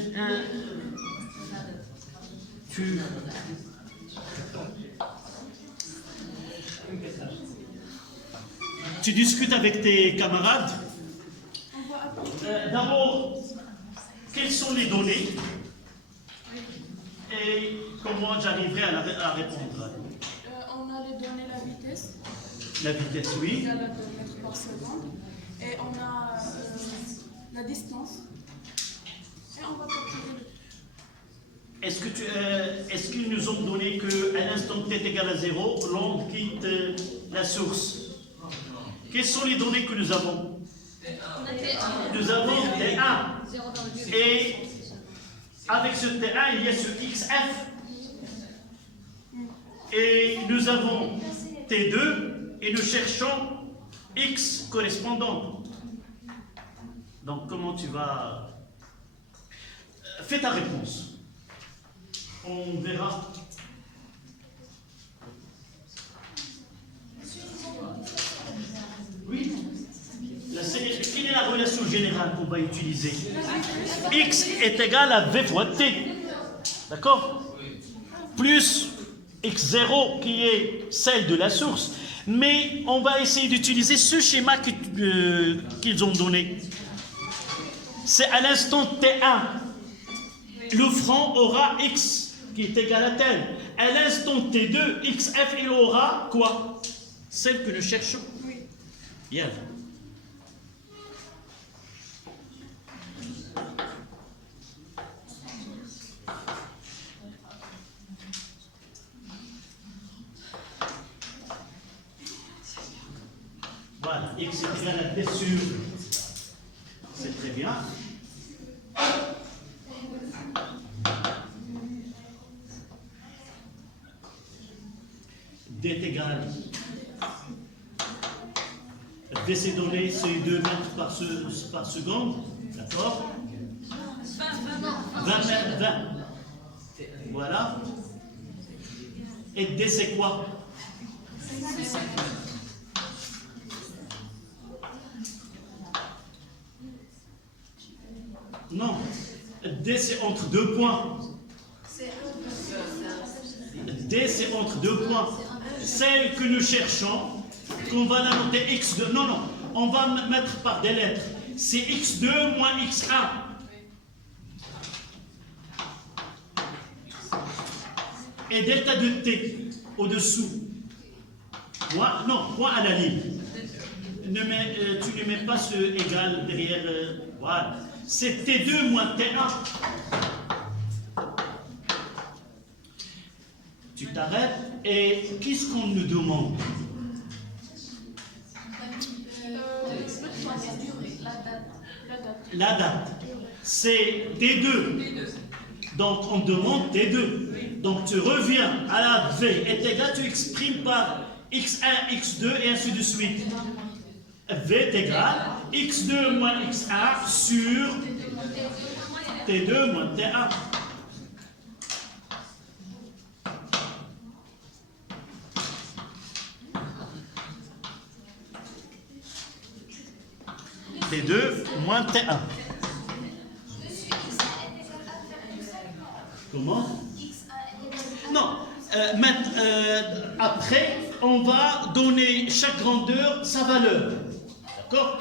Tu discutes avec tes camarades. D'abord, quelles sont les données et comment j'arriverai à répondre? On a les données, la vitesse, La vitesse, oui. égale à 2 mètres par seconde, et on a la distance, et on va calculer le Est-ce qu'ils nous ont donné qu'à l'instant t est égal à 0, l'onde quitte la source? Quelles sont les données que nous avons? Nous avons T1. Et avec ce T1, il y a ce XF. Et nous avons T2 et nous cherchons X correspondant. Donc comment tu vas Fais ta réponse. On verra. Oui. Quelle est la relation générale qu'on va utiliser? X est égal à V fois T. D'accord? Plus X0 qui est celle de la source. Mais on va essayer d'utiliser ce schéma qu'ils ont donné. C'est à l'instant T1. Le franc aura X qui est égal à tel. À l'instant T2, XF, il aura quoi? Celle que nous cherchons. Bien. Voilà, X est égal à T sur. C'est très bien. D est égal. D c'est donné, c'est 2 mètres par seconde. D'accord? 20 mètres, 20. Voilà. Et D c'est quoi? Non. D c'est entre 2 points. D c'est entre 2 points. Celle que nous cherchons, qu'on va la noter x2. Non, non. On va mettre par des lettres. C'est x2 moins x1. Et delta de t au-dessous. Point, non, point à la ligne. Tu ne mets pas ce égal derrière. Voilà. C'est T2 moins T1. Tu t'arrêtes et qu'est-ce qu'on nous demande? La date. C'est T2. Donc on demande T2. Donc tu reviens à la V est égal, tu exprimes par X1, X2 et ainsi de suite. V est égal X2 moins X1 sur T2 moins T1. T2 moins T1. Comment? Non. Après, on va donner chaque grandeur sa valeur. D'accord?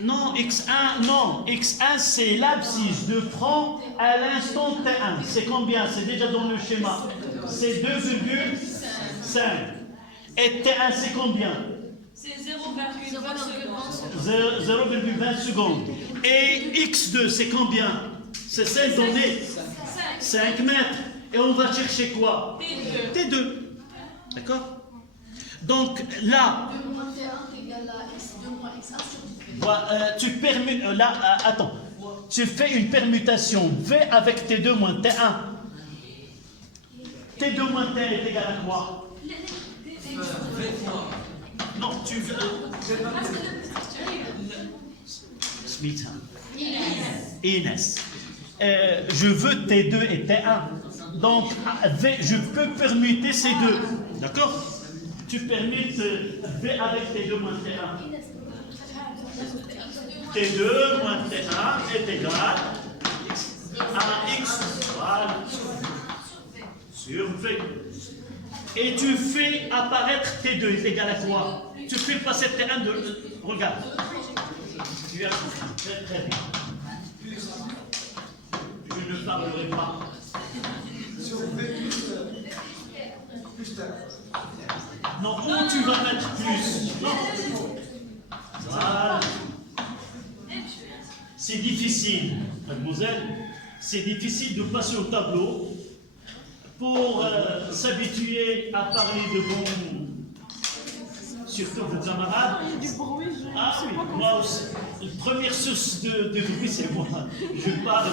Non, X1, non. X1, c'est l'abscisse de franc à l'instant T1. C'est combien? C'est déjà dans le schéma. C'est 2,5. Et T1, c'est combien? C'est 0,20 secondes. 0,20 secondes. Et X2, c'est combien? C'est celle donnée. 5 mètres. Et on va chercher quoi? T2. T2. D'accord? Donc là, voilà, tu permets. Attends. Tu fais une permutation V avec T2 moins T1. T2 moins T1 est égal à quoi? Non, tu veux. Smith. Inès. Je veux T2 et T1. Donc, V, je peux permuter ces deux. D'accord? Tu permutes V avec T2 moins T1. T2 moins T1 est égal à X sur V. Et tu fais apparaître T2 est égal à quoi? Tu fais passer T1 de. Regarde. Tu as compris. Très très bien. Je ne parlerai pas. Non, où tu vas mettre plus? Non. Voilà. C'est difficile, mademoiselle. C'est difficile de passer au tableau pour s'habituer à parler de bon. Surtout vos camarades. Il y a du bruit, Ah oui, moi aussi. La première source de bruit, c'est moi. Je parle,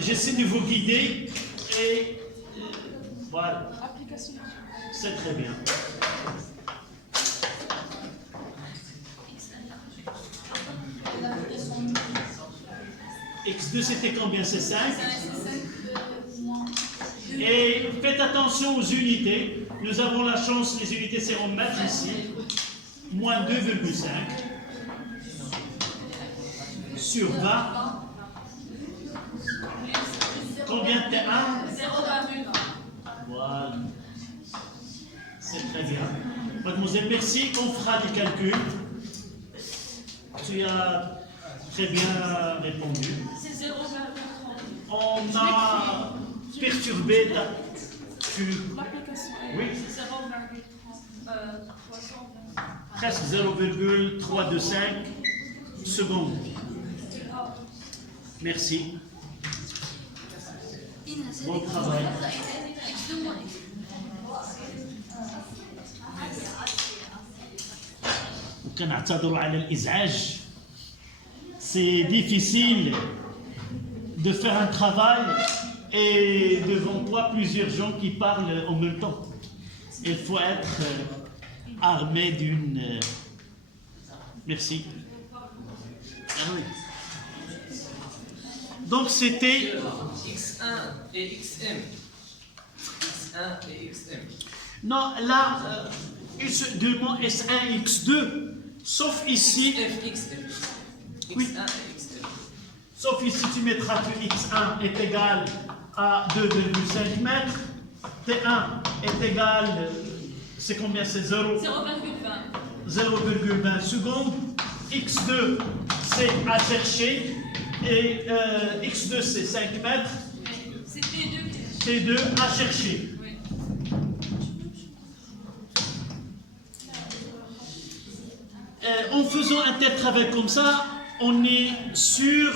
j'essaie de vous guider et voilà. Application. C'est très bien. X2 c'était combien? C'est 5. moins. Et faites attention aux unités. Nous avons la chance, les unités c'est en mètres ici. Moins 2,5 sur 20. Combien de T1? 0,1. Voilà. C'est très bien. Mademoiselle, merci. On fera des calculs. Tu as très bien répondu. C'est 0,30. On a perturbé ta... L'application est Oui, C'est 0,320. presque 0,325 secondes. Merci. Bon travail. وكنعتذروا على الإزعاج. C'est difficile de faire un travail et devant toi plusieurs gens qui parlent en même temps. Il faut être armé d'une... Merci. Ah oui. Donc c'était... X1 et XM. X1 et XM. Non, là, il se demande S1, X2, sauf ici... XF. Oui. X1 et XM. Sauf ici, tu mettras que X1 est égal à 2,5 mètres, T1 est égal, c'est combien? C'est 0,20 secondes, X2 c'est à chercher, et X2 c'est 5 mètres, C'est T2. T2 à chercher. En faisant un tel travail comme ça, on est sûr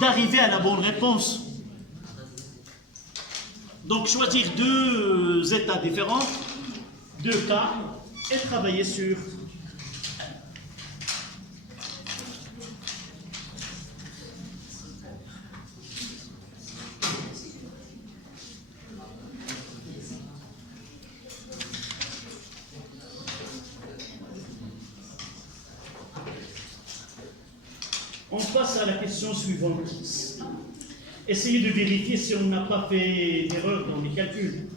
d'arriver à la bonne réponse. Donc choisir deux états différents, deux cas, et travailler sur. On passe à la question suivante. Essayez de vérifier si on n'a pas fait d'erreur dans les calculs.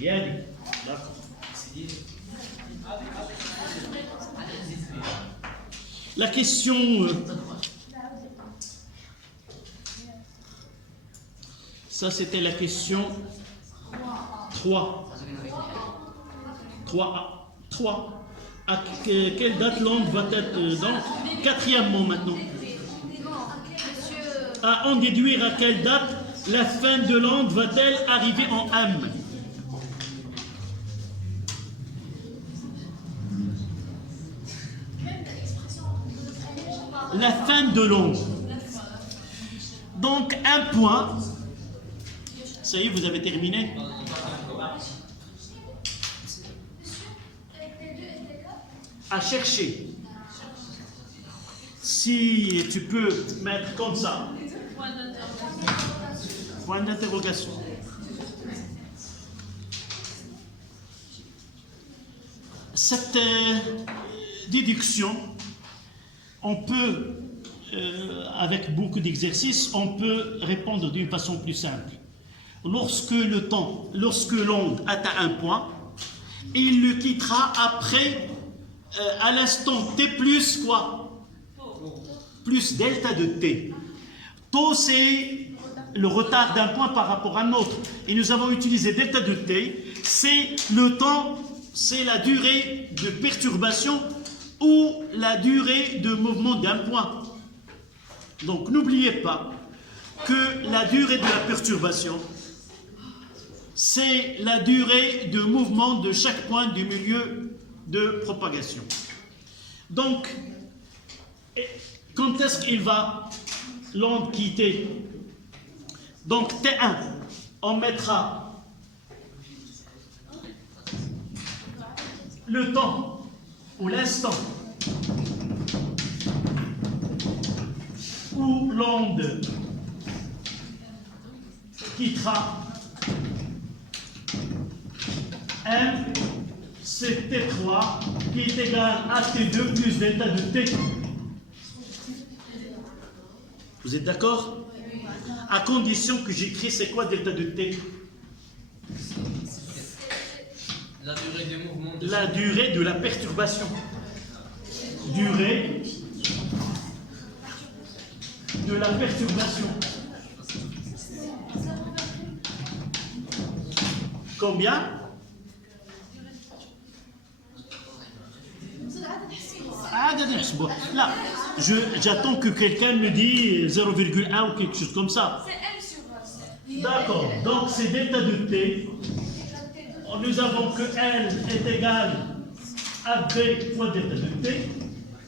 Yannick, d'accord. La question... ça, c'était la question 3. 3. À quelle date l'onde va être donc quatrièmement maintenant? À en déduire à quelle date la fin de l'onde va-t-elle arriver en M? La fin de l'onde. Donc un point. Ça y est, vous avez terminé? À chercher. Si tu peux mettre comme ça, point d'interrogation. Cette déduction, on peut, avec beaucoup d'exercices, on peut répondre d'une façon plus simple. Lorsque l'onde atteint un point, il le quittera après, à l'instant t plus quoi? Plus delta de t. Tau, c'est le retard d'un point par rapport à un autre. Et nous avons utilisé delta de t, c'est le temps, c'est la durée de perturbation ou la durée de mouvement d'un point. Donc n'oubliez pas que la durée de la perturbation, c'est la durée de mouvement de chaque point du milieu de propagation. Donc, quand est-ce qu'il va l'onde quitter? Donc T1, on mettra le temps ou l'instant où l'onde quittera M, c'est T3 qui est égal à T2 plus delta de T. Vous êtes d'accord? À condition que j'écris c'est quoi delta de t? La durée du mouvement de La durée de la perturbation. Durée de la perturbation. Combien? Là, j'attends que quelqu'un me dise 0,1 ou quelque chose comme ça. C'est M sur C. D'accord, donc c'est delta de t. Nous avons que L est égal à V fois delta de t,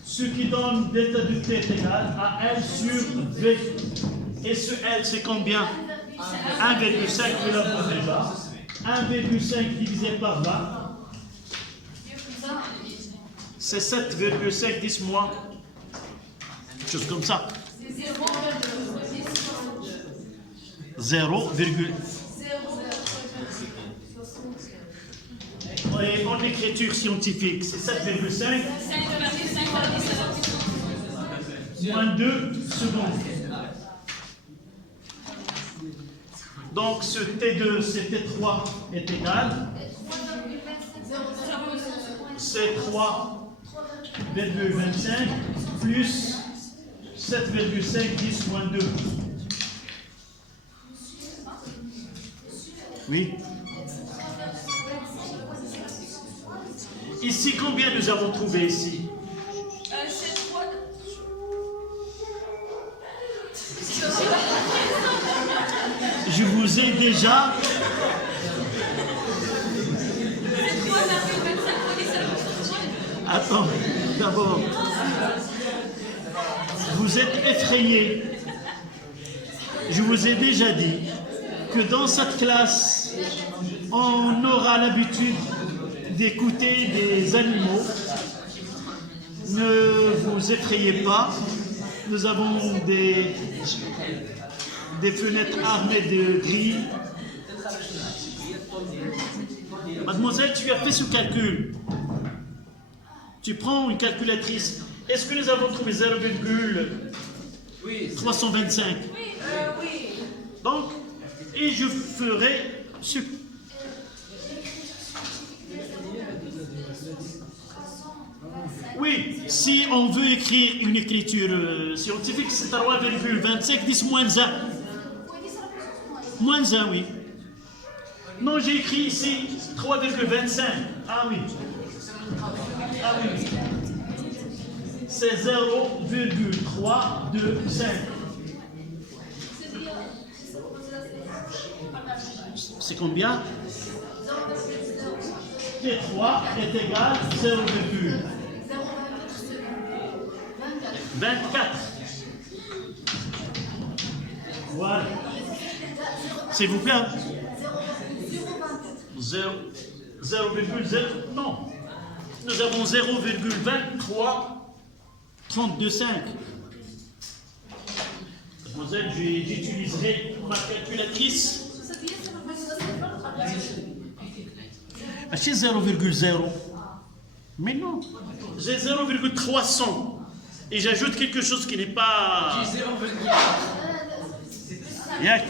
ce qui donne delta de t est égal à L sur V. Et ce L, c'est combien? 1,5, nous l'avons déjà. 1,5 divisé par 20, c'est 7,5 10 moins. Quelque chose comme ça. 0, et en écriture scientifique, c'est 7,5 moins 2 secondes. Donc ce T2, ce T3 est égal. C'est 3,25 plus 7,5 10 moins 2. Oui. Ici, combien nous avons trouvé ici? C'est 3. Je vous ai déjà... Attends, d'abord. Vous êtes effrayés. Je vous ai déjà dit que dans cette classe, on aura l'habitude d'écouter des animaux. Ne vous effrayez pas. Nous avons des fenêtres armées de grilles. Mademoiselle, tu as fait ce calcul. Tu prends une calculatrice. Est-ce que nous avons trouvé 0,325? Oui. Donc, et je ferai ce... Oui, si on veut écrire une écriture scientifique, c'est 3,25 10 moins 1. Moins 1, oui. Non, j'ai écrit ici 3,25. Ah oui. Ah oui. C'est 0,325. C'est combien? T3 est égal à 0,24. Voilà. S'il vous plaît. 0,0. Non. Nous avons 0,2332,5. Mademoiselle, j'utiliserai ma calculatrice. C'est 0,0. Mais non. J'ai 0,300. Et j'ajoute quelque chose qui n'est pas... Yak.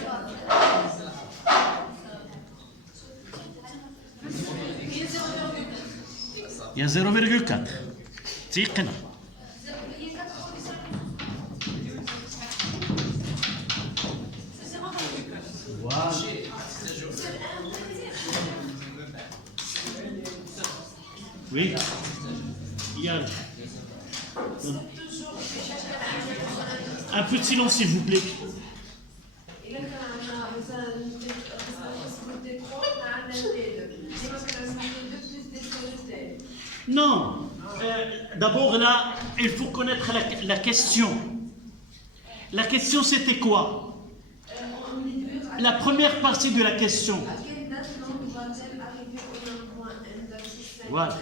Il y a 0,4. C'est قنا. Voilà. Oui. Il y a... Un peu de silence, s'il vous plaît. Non. D'abord, là, il faut connaître la question. La question, c'était quoi? La première partie de la question. Voilà.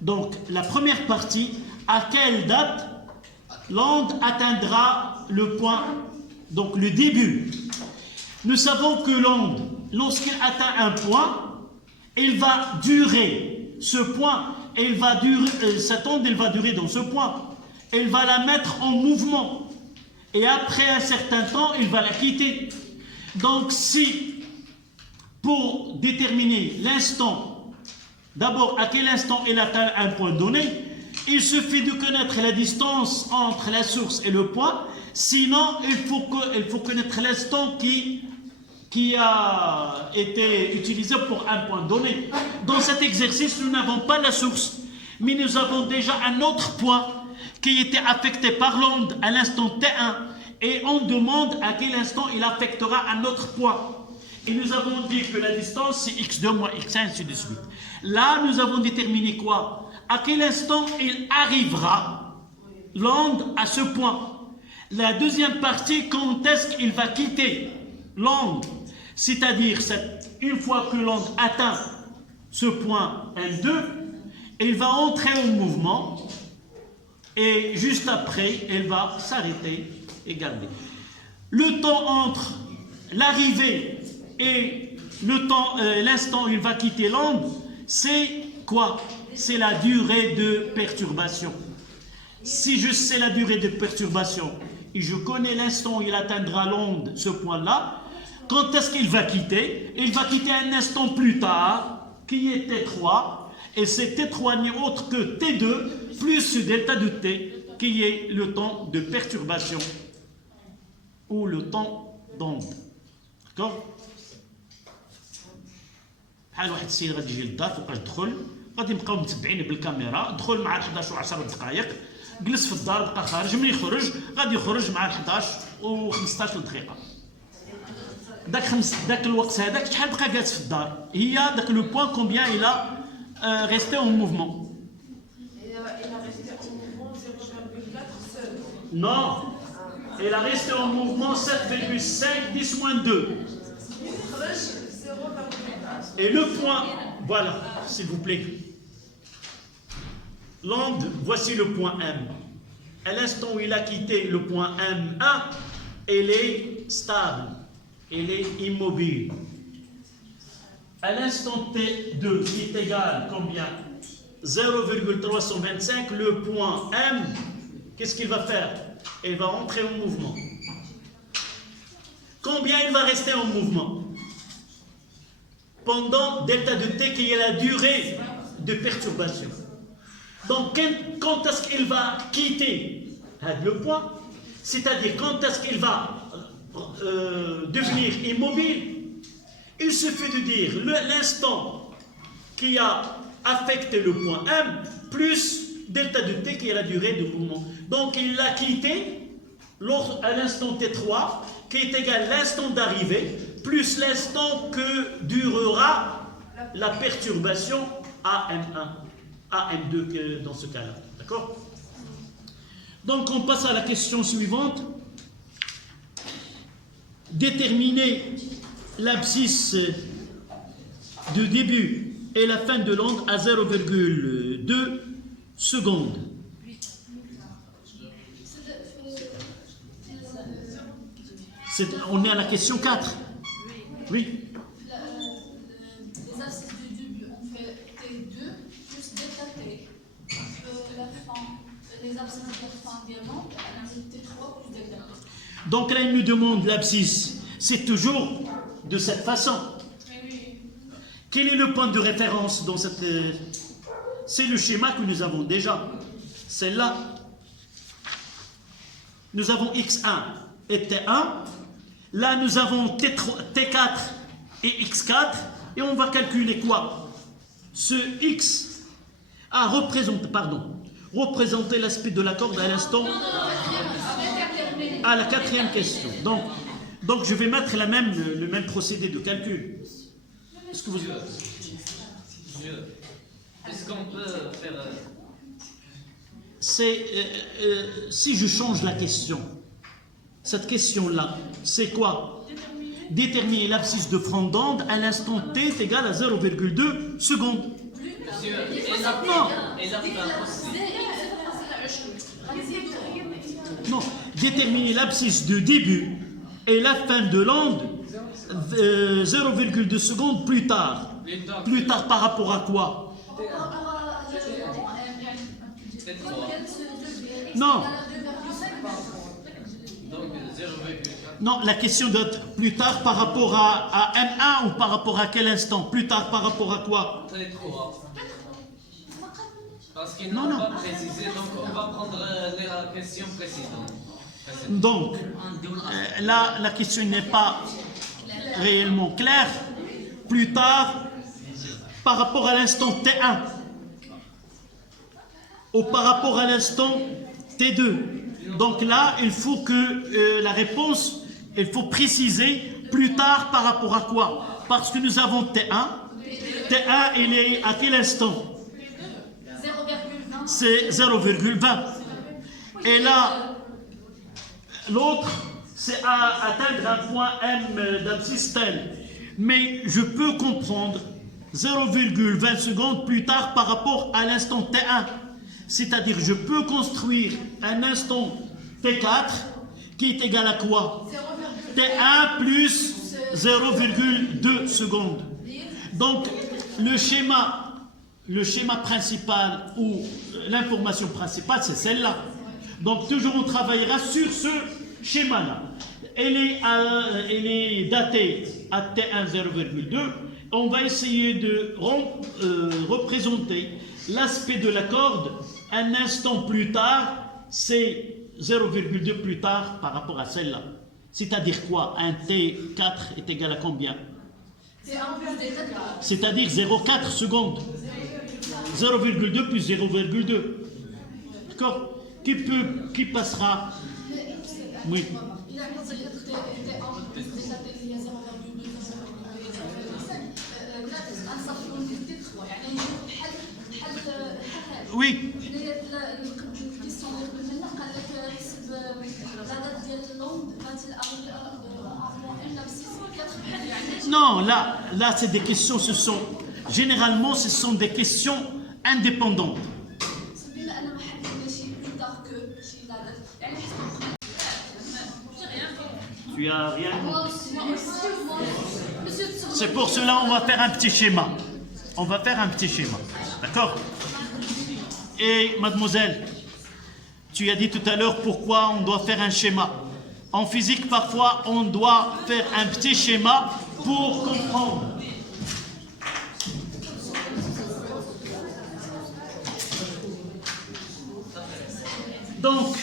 Donc, la première partie, à quelle date l'onde atteindra le point, donc le début. Nous savons que l'onde, lorsqu'elle atteint un point, elle va durer ce point, elle va durer, cette onde, elle va durer dans ce point. Elle va la mettre en mouvement. et après un certain temps, il va la quitter. Donc si, pour déterminer l'instant, d'abord à quel instant il atteint un point donné, il suffit de connaître la distance entre la source et le point, sinon il faut connaître l'instant qui a été utilisé pour un point donné. Dans cet exercice, nous n'avons pas la source, mais nous avons déjà un autre point qui était affecté par l'onde à l'instant T1, et on demande à quel instant il affectera un autre point. Et nous avons dit que la distance c'est x2 moins x1, ainsi de suite. Là, nous avons déterminé quoi? À quel instant il arrivera l'onde à ce point. La deuxième partie, quand est-ce qu'il va quitter l'onde, c'est-à-dire une fois que l'onde atteint ce point M2, il va entrer en mouvement et juste après, elle va s'arrêter et garder. Le temps entre l'arrivée et l'instant où il va quitter l'onde, c'est quoi? C'est la durée de perturbation. Si je sais la durée de perturbation et je connais l'instant où il atteindra l'onde, ce point-là, quand est-ce qu'il va quitter? Il va quitter un instant plus tard, qui est T3, et c'est T3 n'est autre que T2 plus delta de T, qui est le temps de perturbation ou le temps d'onde. D'accord? بحال واحد السيد غادي يجي للدار فوقاش دخل غادي نبقاو متبعين بالكاميرا، دخل مع 11 و10 دقائق، جلس في الدار بقى خارج، ملي يخرج غادي يخرج مع 11 و15 دقيقه. داك الوقت هذاك شحال بقى جالس في الدار؟ هي داك لو بوين كومبيان الى ريستي اون موفمون. Non, elle a resté en mouvement 7,5 10 moins 2. Et le point, voilà, s'il vous plaît. L'onde, voici le point M. À l'instant où il a quitté le point M1, elle est stable, elle est immobile. À l'instant T2, qui est égal combien? 0,325, le point M, qu'est-ce qu'il va faire? Il va entrer en mouvement. Combien il va rester en mouvement? Pendant delta de T, qui est la durée de perturbation. Donc, quand est-ce qu'il va quitter le point? C'est-à-dire, quand est-ce qu'il va devenir immobile? Il suffit de dire l'instant qui a affecté le point M plus delta de T, qui est la durée de mouvement. Donc, il l'a quitté à l'instant T3, qui est égal à l'instant d'arrivée, plus l'instant que durera la perturbation AM1, AM2 dans ce cas-là. D'accord? Donc, on passe à la question suivante. Déterminer l'abscisse de début et la fin de l'onde à 0,2 secondes. On est à la question 4. Oui. Les abscisses du début, on fait T2 plus delta T. Les abscisses de la fin des ondes, on a T3 plus delta T. Donc là, il nous demande l'abscisse. C'est toujours de cette façon. Quel est le point de référence dans cette... C'est le schéma que nous avons déjà. C'est là. Nous avons X1 et T1. Là, nous avons T4 et X4. Et on va calculer quoi? Ce X a représenté l'aspect de la corde à l'instant. À la quatrième question. Donc je vais mettre le même procédé de calcul. Est-ce que vous... Est-ce qu'on peut faire... si je change la question, cette question-là, c'est quoi? Déterminer l'abscisse de front d'onde à l'instant T est égal à 0,2 secondes. Monsieur, et la fin aussi. Non, déterminer l'abscisse de début et la fin de l'onde 0,2 secondes plus tard. Plus tard par rapport à quoi? T3. Non. Donc Non, la question de plus tard par rapport à M1 ou par rapport à quel instant? Plus tard par rapport à quoi? Très trop. Parce qu'ils Non, n'ont non. pas précisé, donc on va prendre la question précédente. Donc, là, la question n'est pas réellement claire. Plus tard, par rapport à l'instant T1 ou par rapport à l'instant T2. Donc là, il faut que la réponse, il faut préciser plus tard par rapport à quoi? Parce que nous avons T1. T1, il est à quel instant? 0,20. C'est 0,20. Et là, l'autre, c'est à atteindre un point M d'abscisse tel. Mais je peux comprendre 0,20 secondes plus tard par rapport à l'instant T1. C'est-à-dire, je peux construire un instant T4 qui est égal à quoi? T1 plus 0,2 secondes. Donc, le schéma principal ou l'information principale, c'est celle-là. Donc, toujours on travaillera sur ce schéma-là. Elle est datée à T1 0,2. On va essayer de représenter l'aspect de la corde un instant plus tard, c'est 0,2 plus tard par rapport à celle-là. C'est-à-dire quoi? Un T4 est égal à combien? C'est-à-dire 0,4 secondes. 0,2 plus 0,2. D'accord? Qui passera? Oui. Oui. Non, là c'est des questions, généralement ce sont des questions indépendantes. Tu as rien? C'est pour cela on va faire un petit schéma. On va faire un petit schéma. D'accord? Et mademoiselle, tu as dit tout à l'heure pourquoi on doit faire un schéma. En physique, parfois, on doit faire un petit schéma pour comprendre. Donc,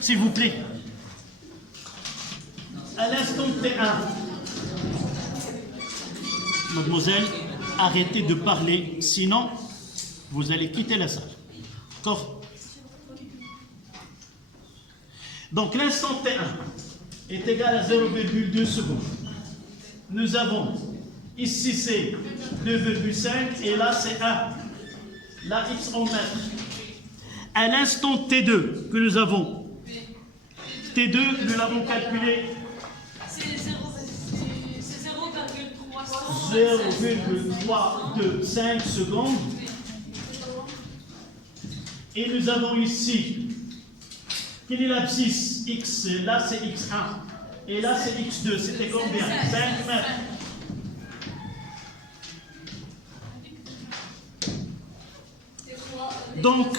s'il vous plaît, à l'instant T1, mademoiselle, arrêtez de parler, sinon vous allez quitter la salle. D'accord? Donc l'instant T1 est égal à 0,2 secondes. Nous avons ici c'est 2,5 et là c'est 1. Là x en mètres. À l'instant T2 que nous avons, T2 nous l'avons calculé 0,325 secondes. Et nous avons ici, quelle est l'abscisse? X, là c'est X1. Et là c'est X2, c'était combien? 5 mètres. Donc,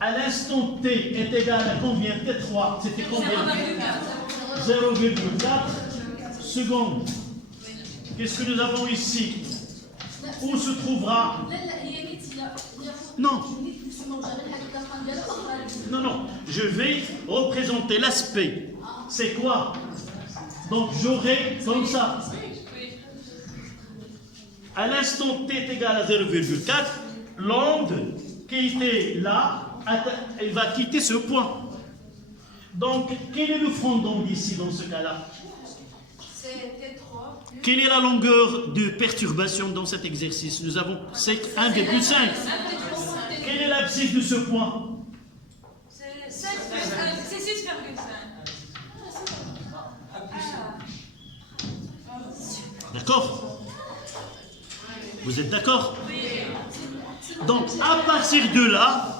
à l'instant T est égal à combien? T3, c'était combien? 0,4 secondes. Qu'est-ce que nous avons ici? Où se trouvera? Non. Non, non. Je vais représenter l'aspect. C'est quoi? Donc j'aurai comme ça. À l'instant T est égal à 0,4, l'onde qui était là, elle va quitter ce point. Donc, quel est le front d'onde ici dans ce cas-là? Quelle est la longueur de perturbation dans cet exercice? Nous avons 1,5. Quelle est l'abscisse de ce point? C'est 6,5. D'accord? Vous êtes d'accord? Donc, à partir de là,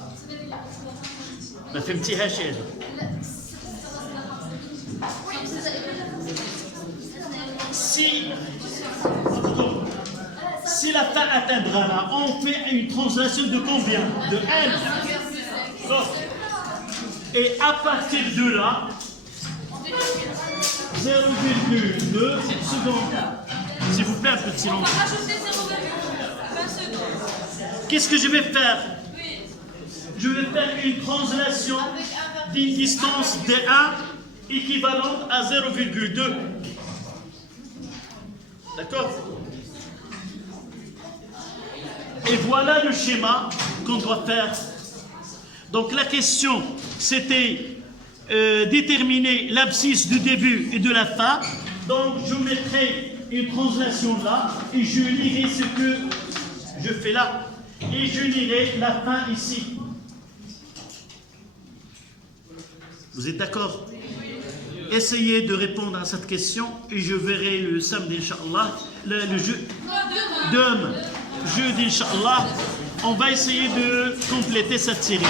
si la fin atteindra là, on fait une translation de combien? De L. Et à partir de là, 0,2 secondes. S'il vous plaît, un peu de On silence. va rajouter 0,20 secondes. Qu'est-ce que je vais faire? Je vais faire une translation d'une distance de 1 équivalente à 0,2. D'accord? Et voilà le schéma qu'on doit faire. Donc la question, c'était déterminer l'abscisse du début et de la fin. Donc je mettrai une translation là et je lirai ce que je fais là. Et je lirai la fin ici. Vous êtes d'accord? Essayez de répondre à cette question et je verrai le samedi, Inch'Allah, le jeudi, Inch'Allah, on va essayer de compléter cette série.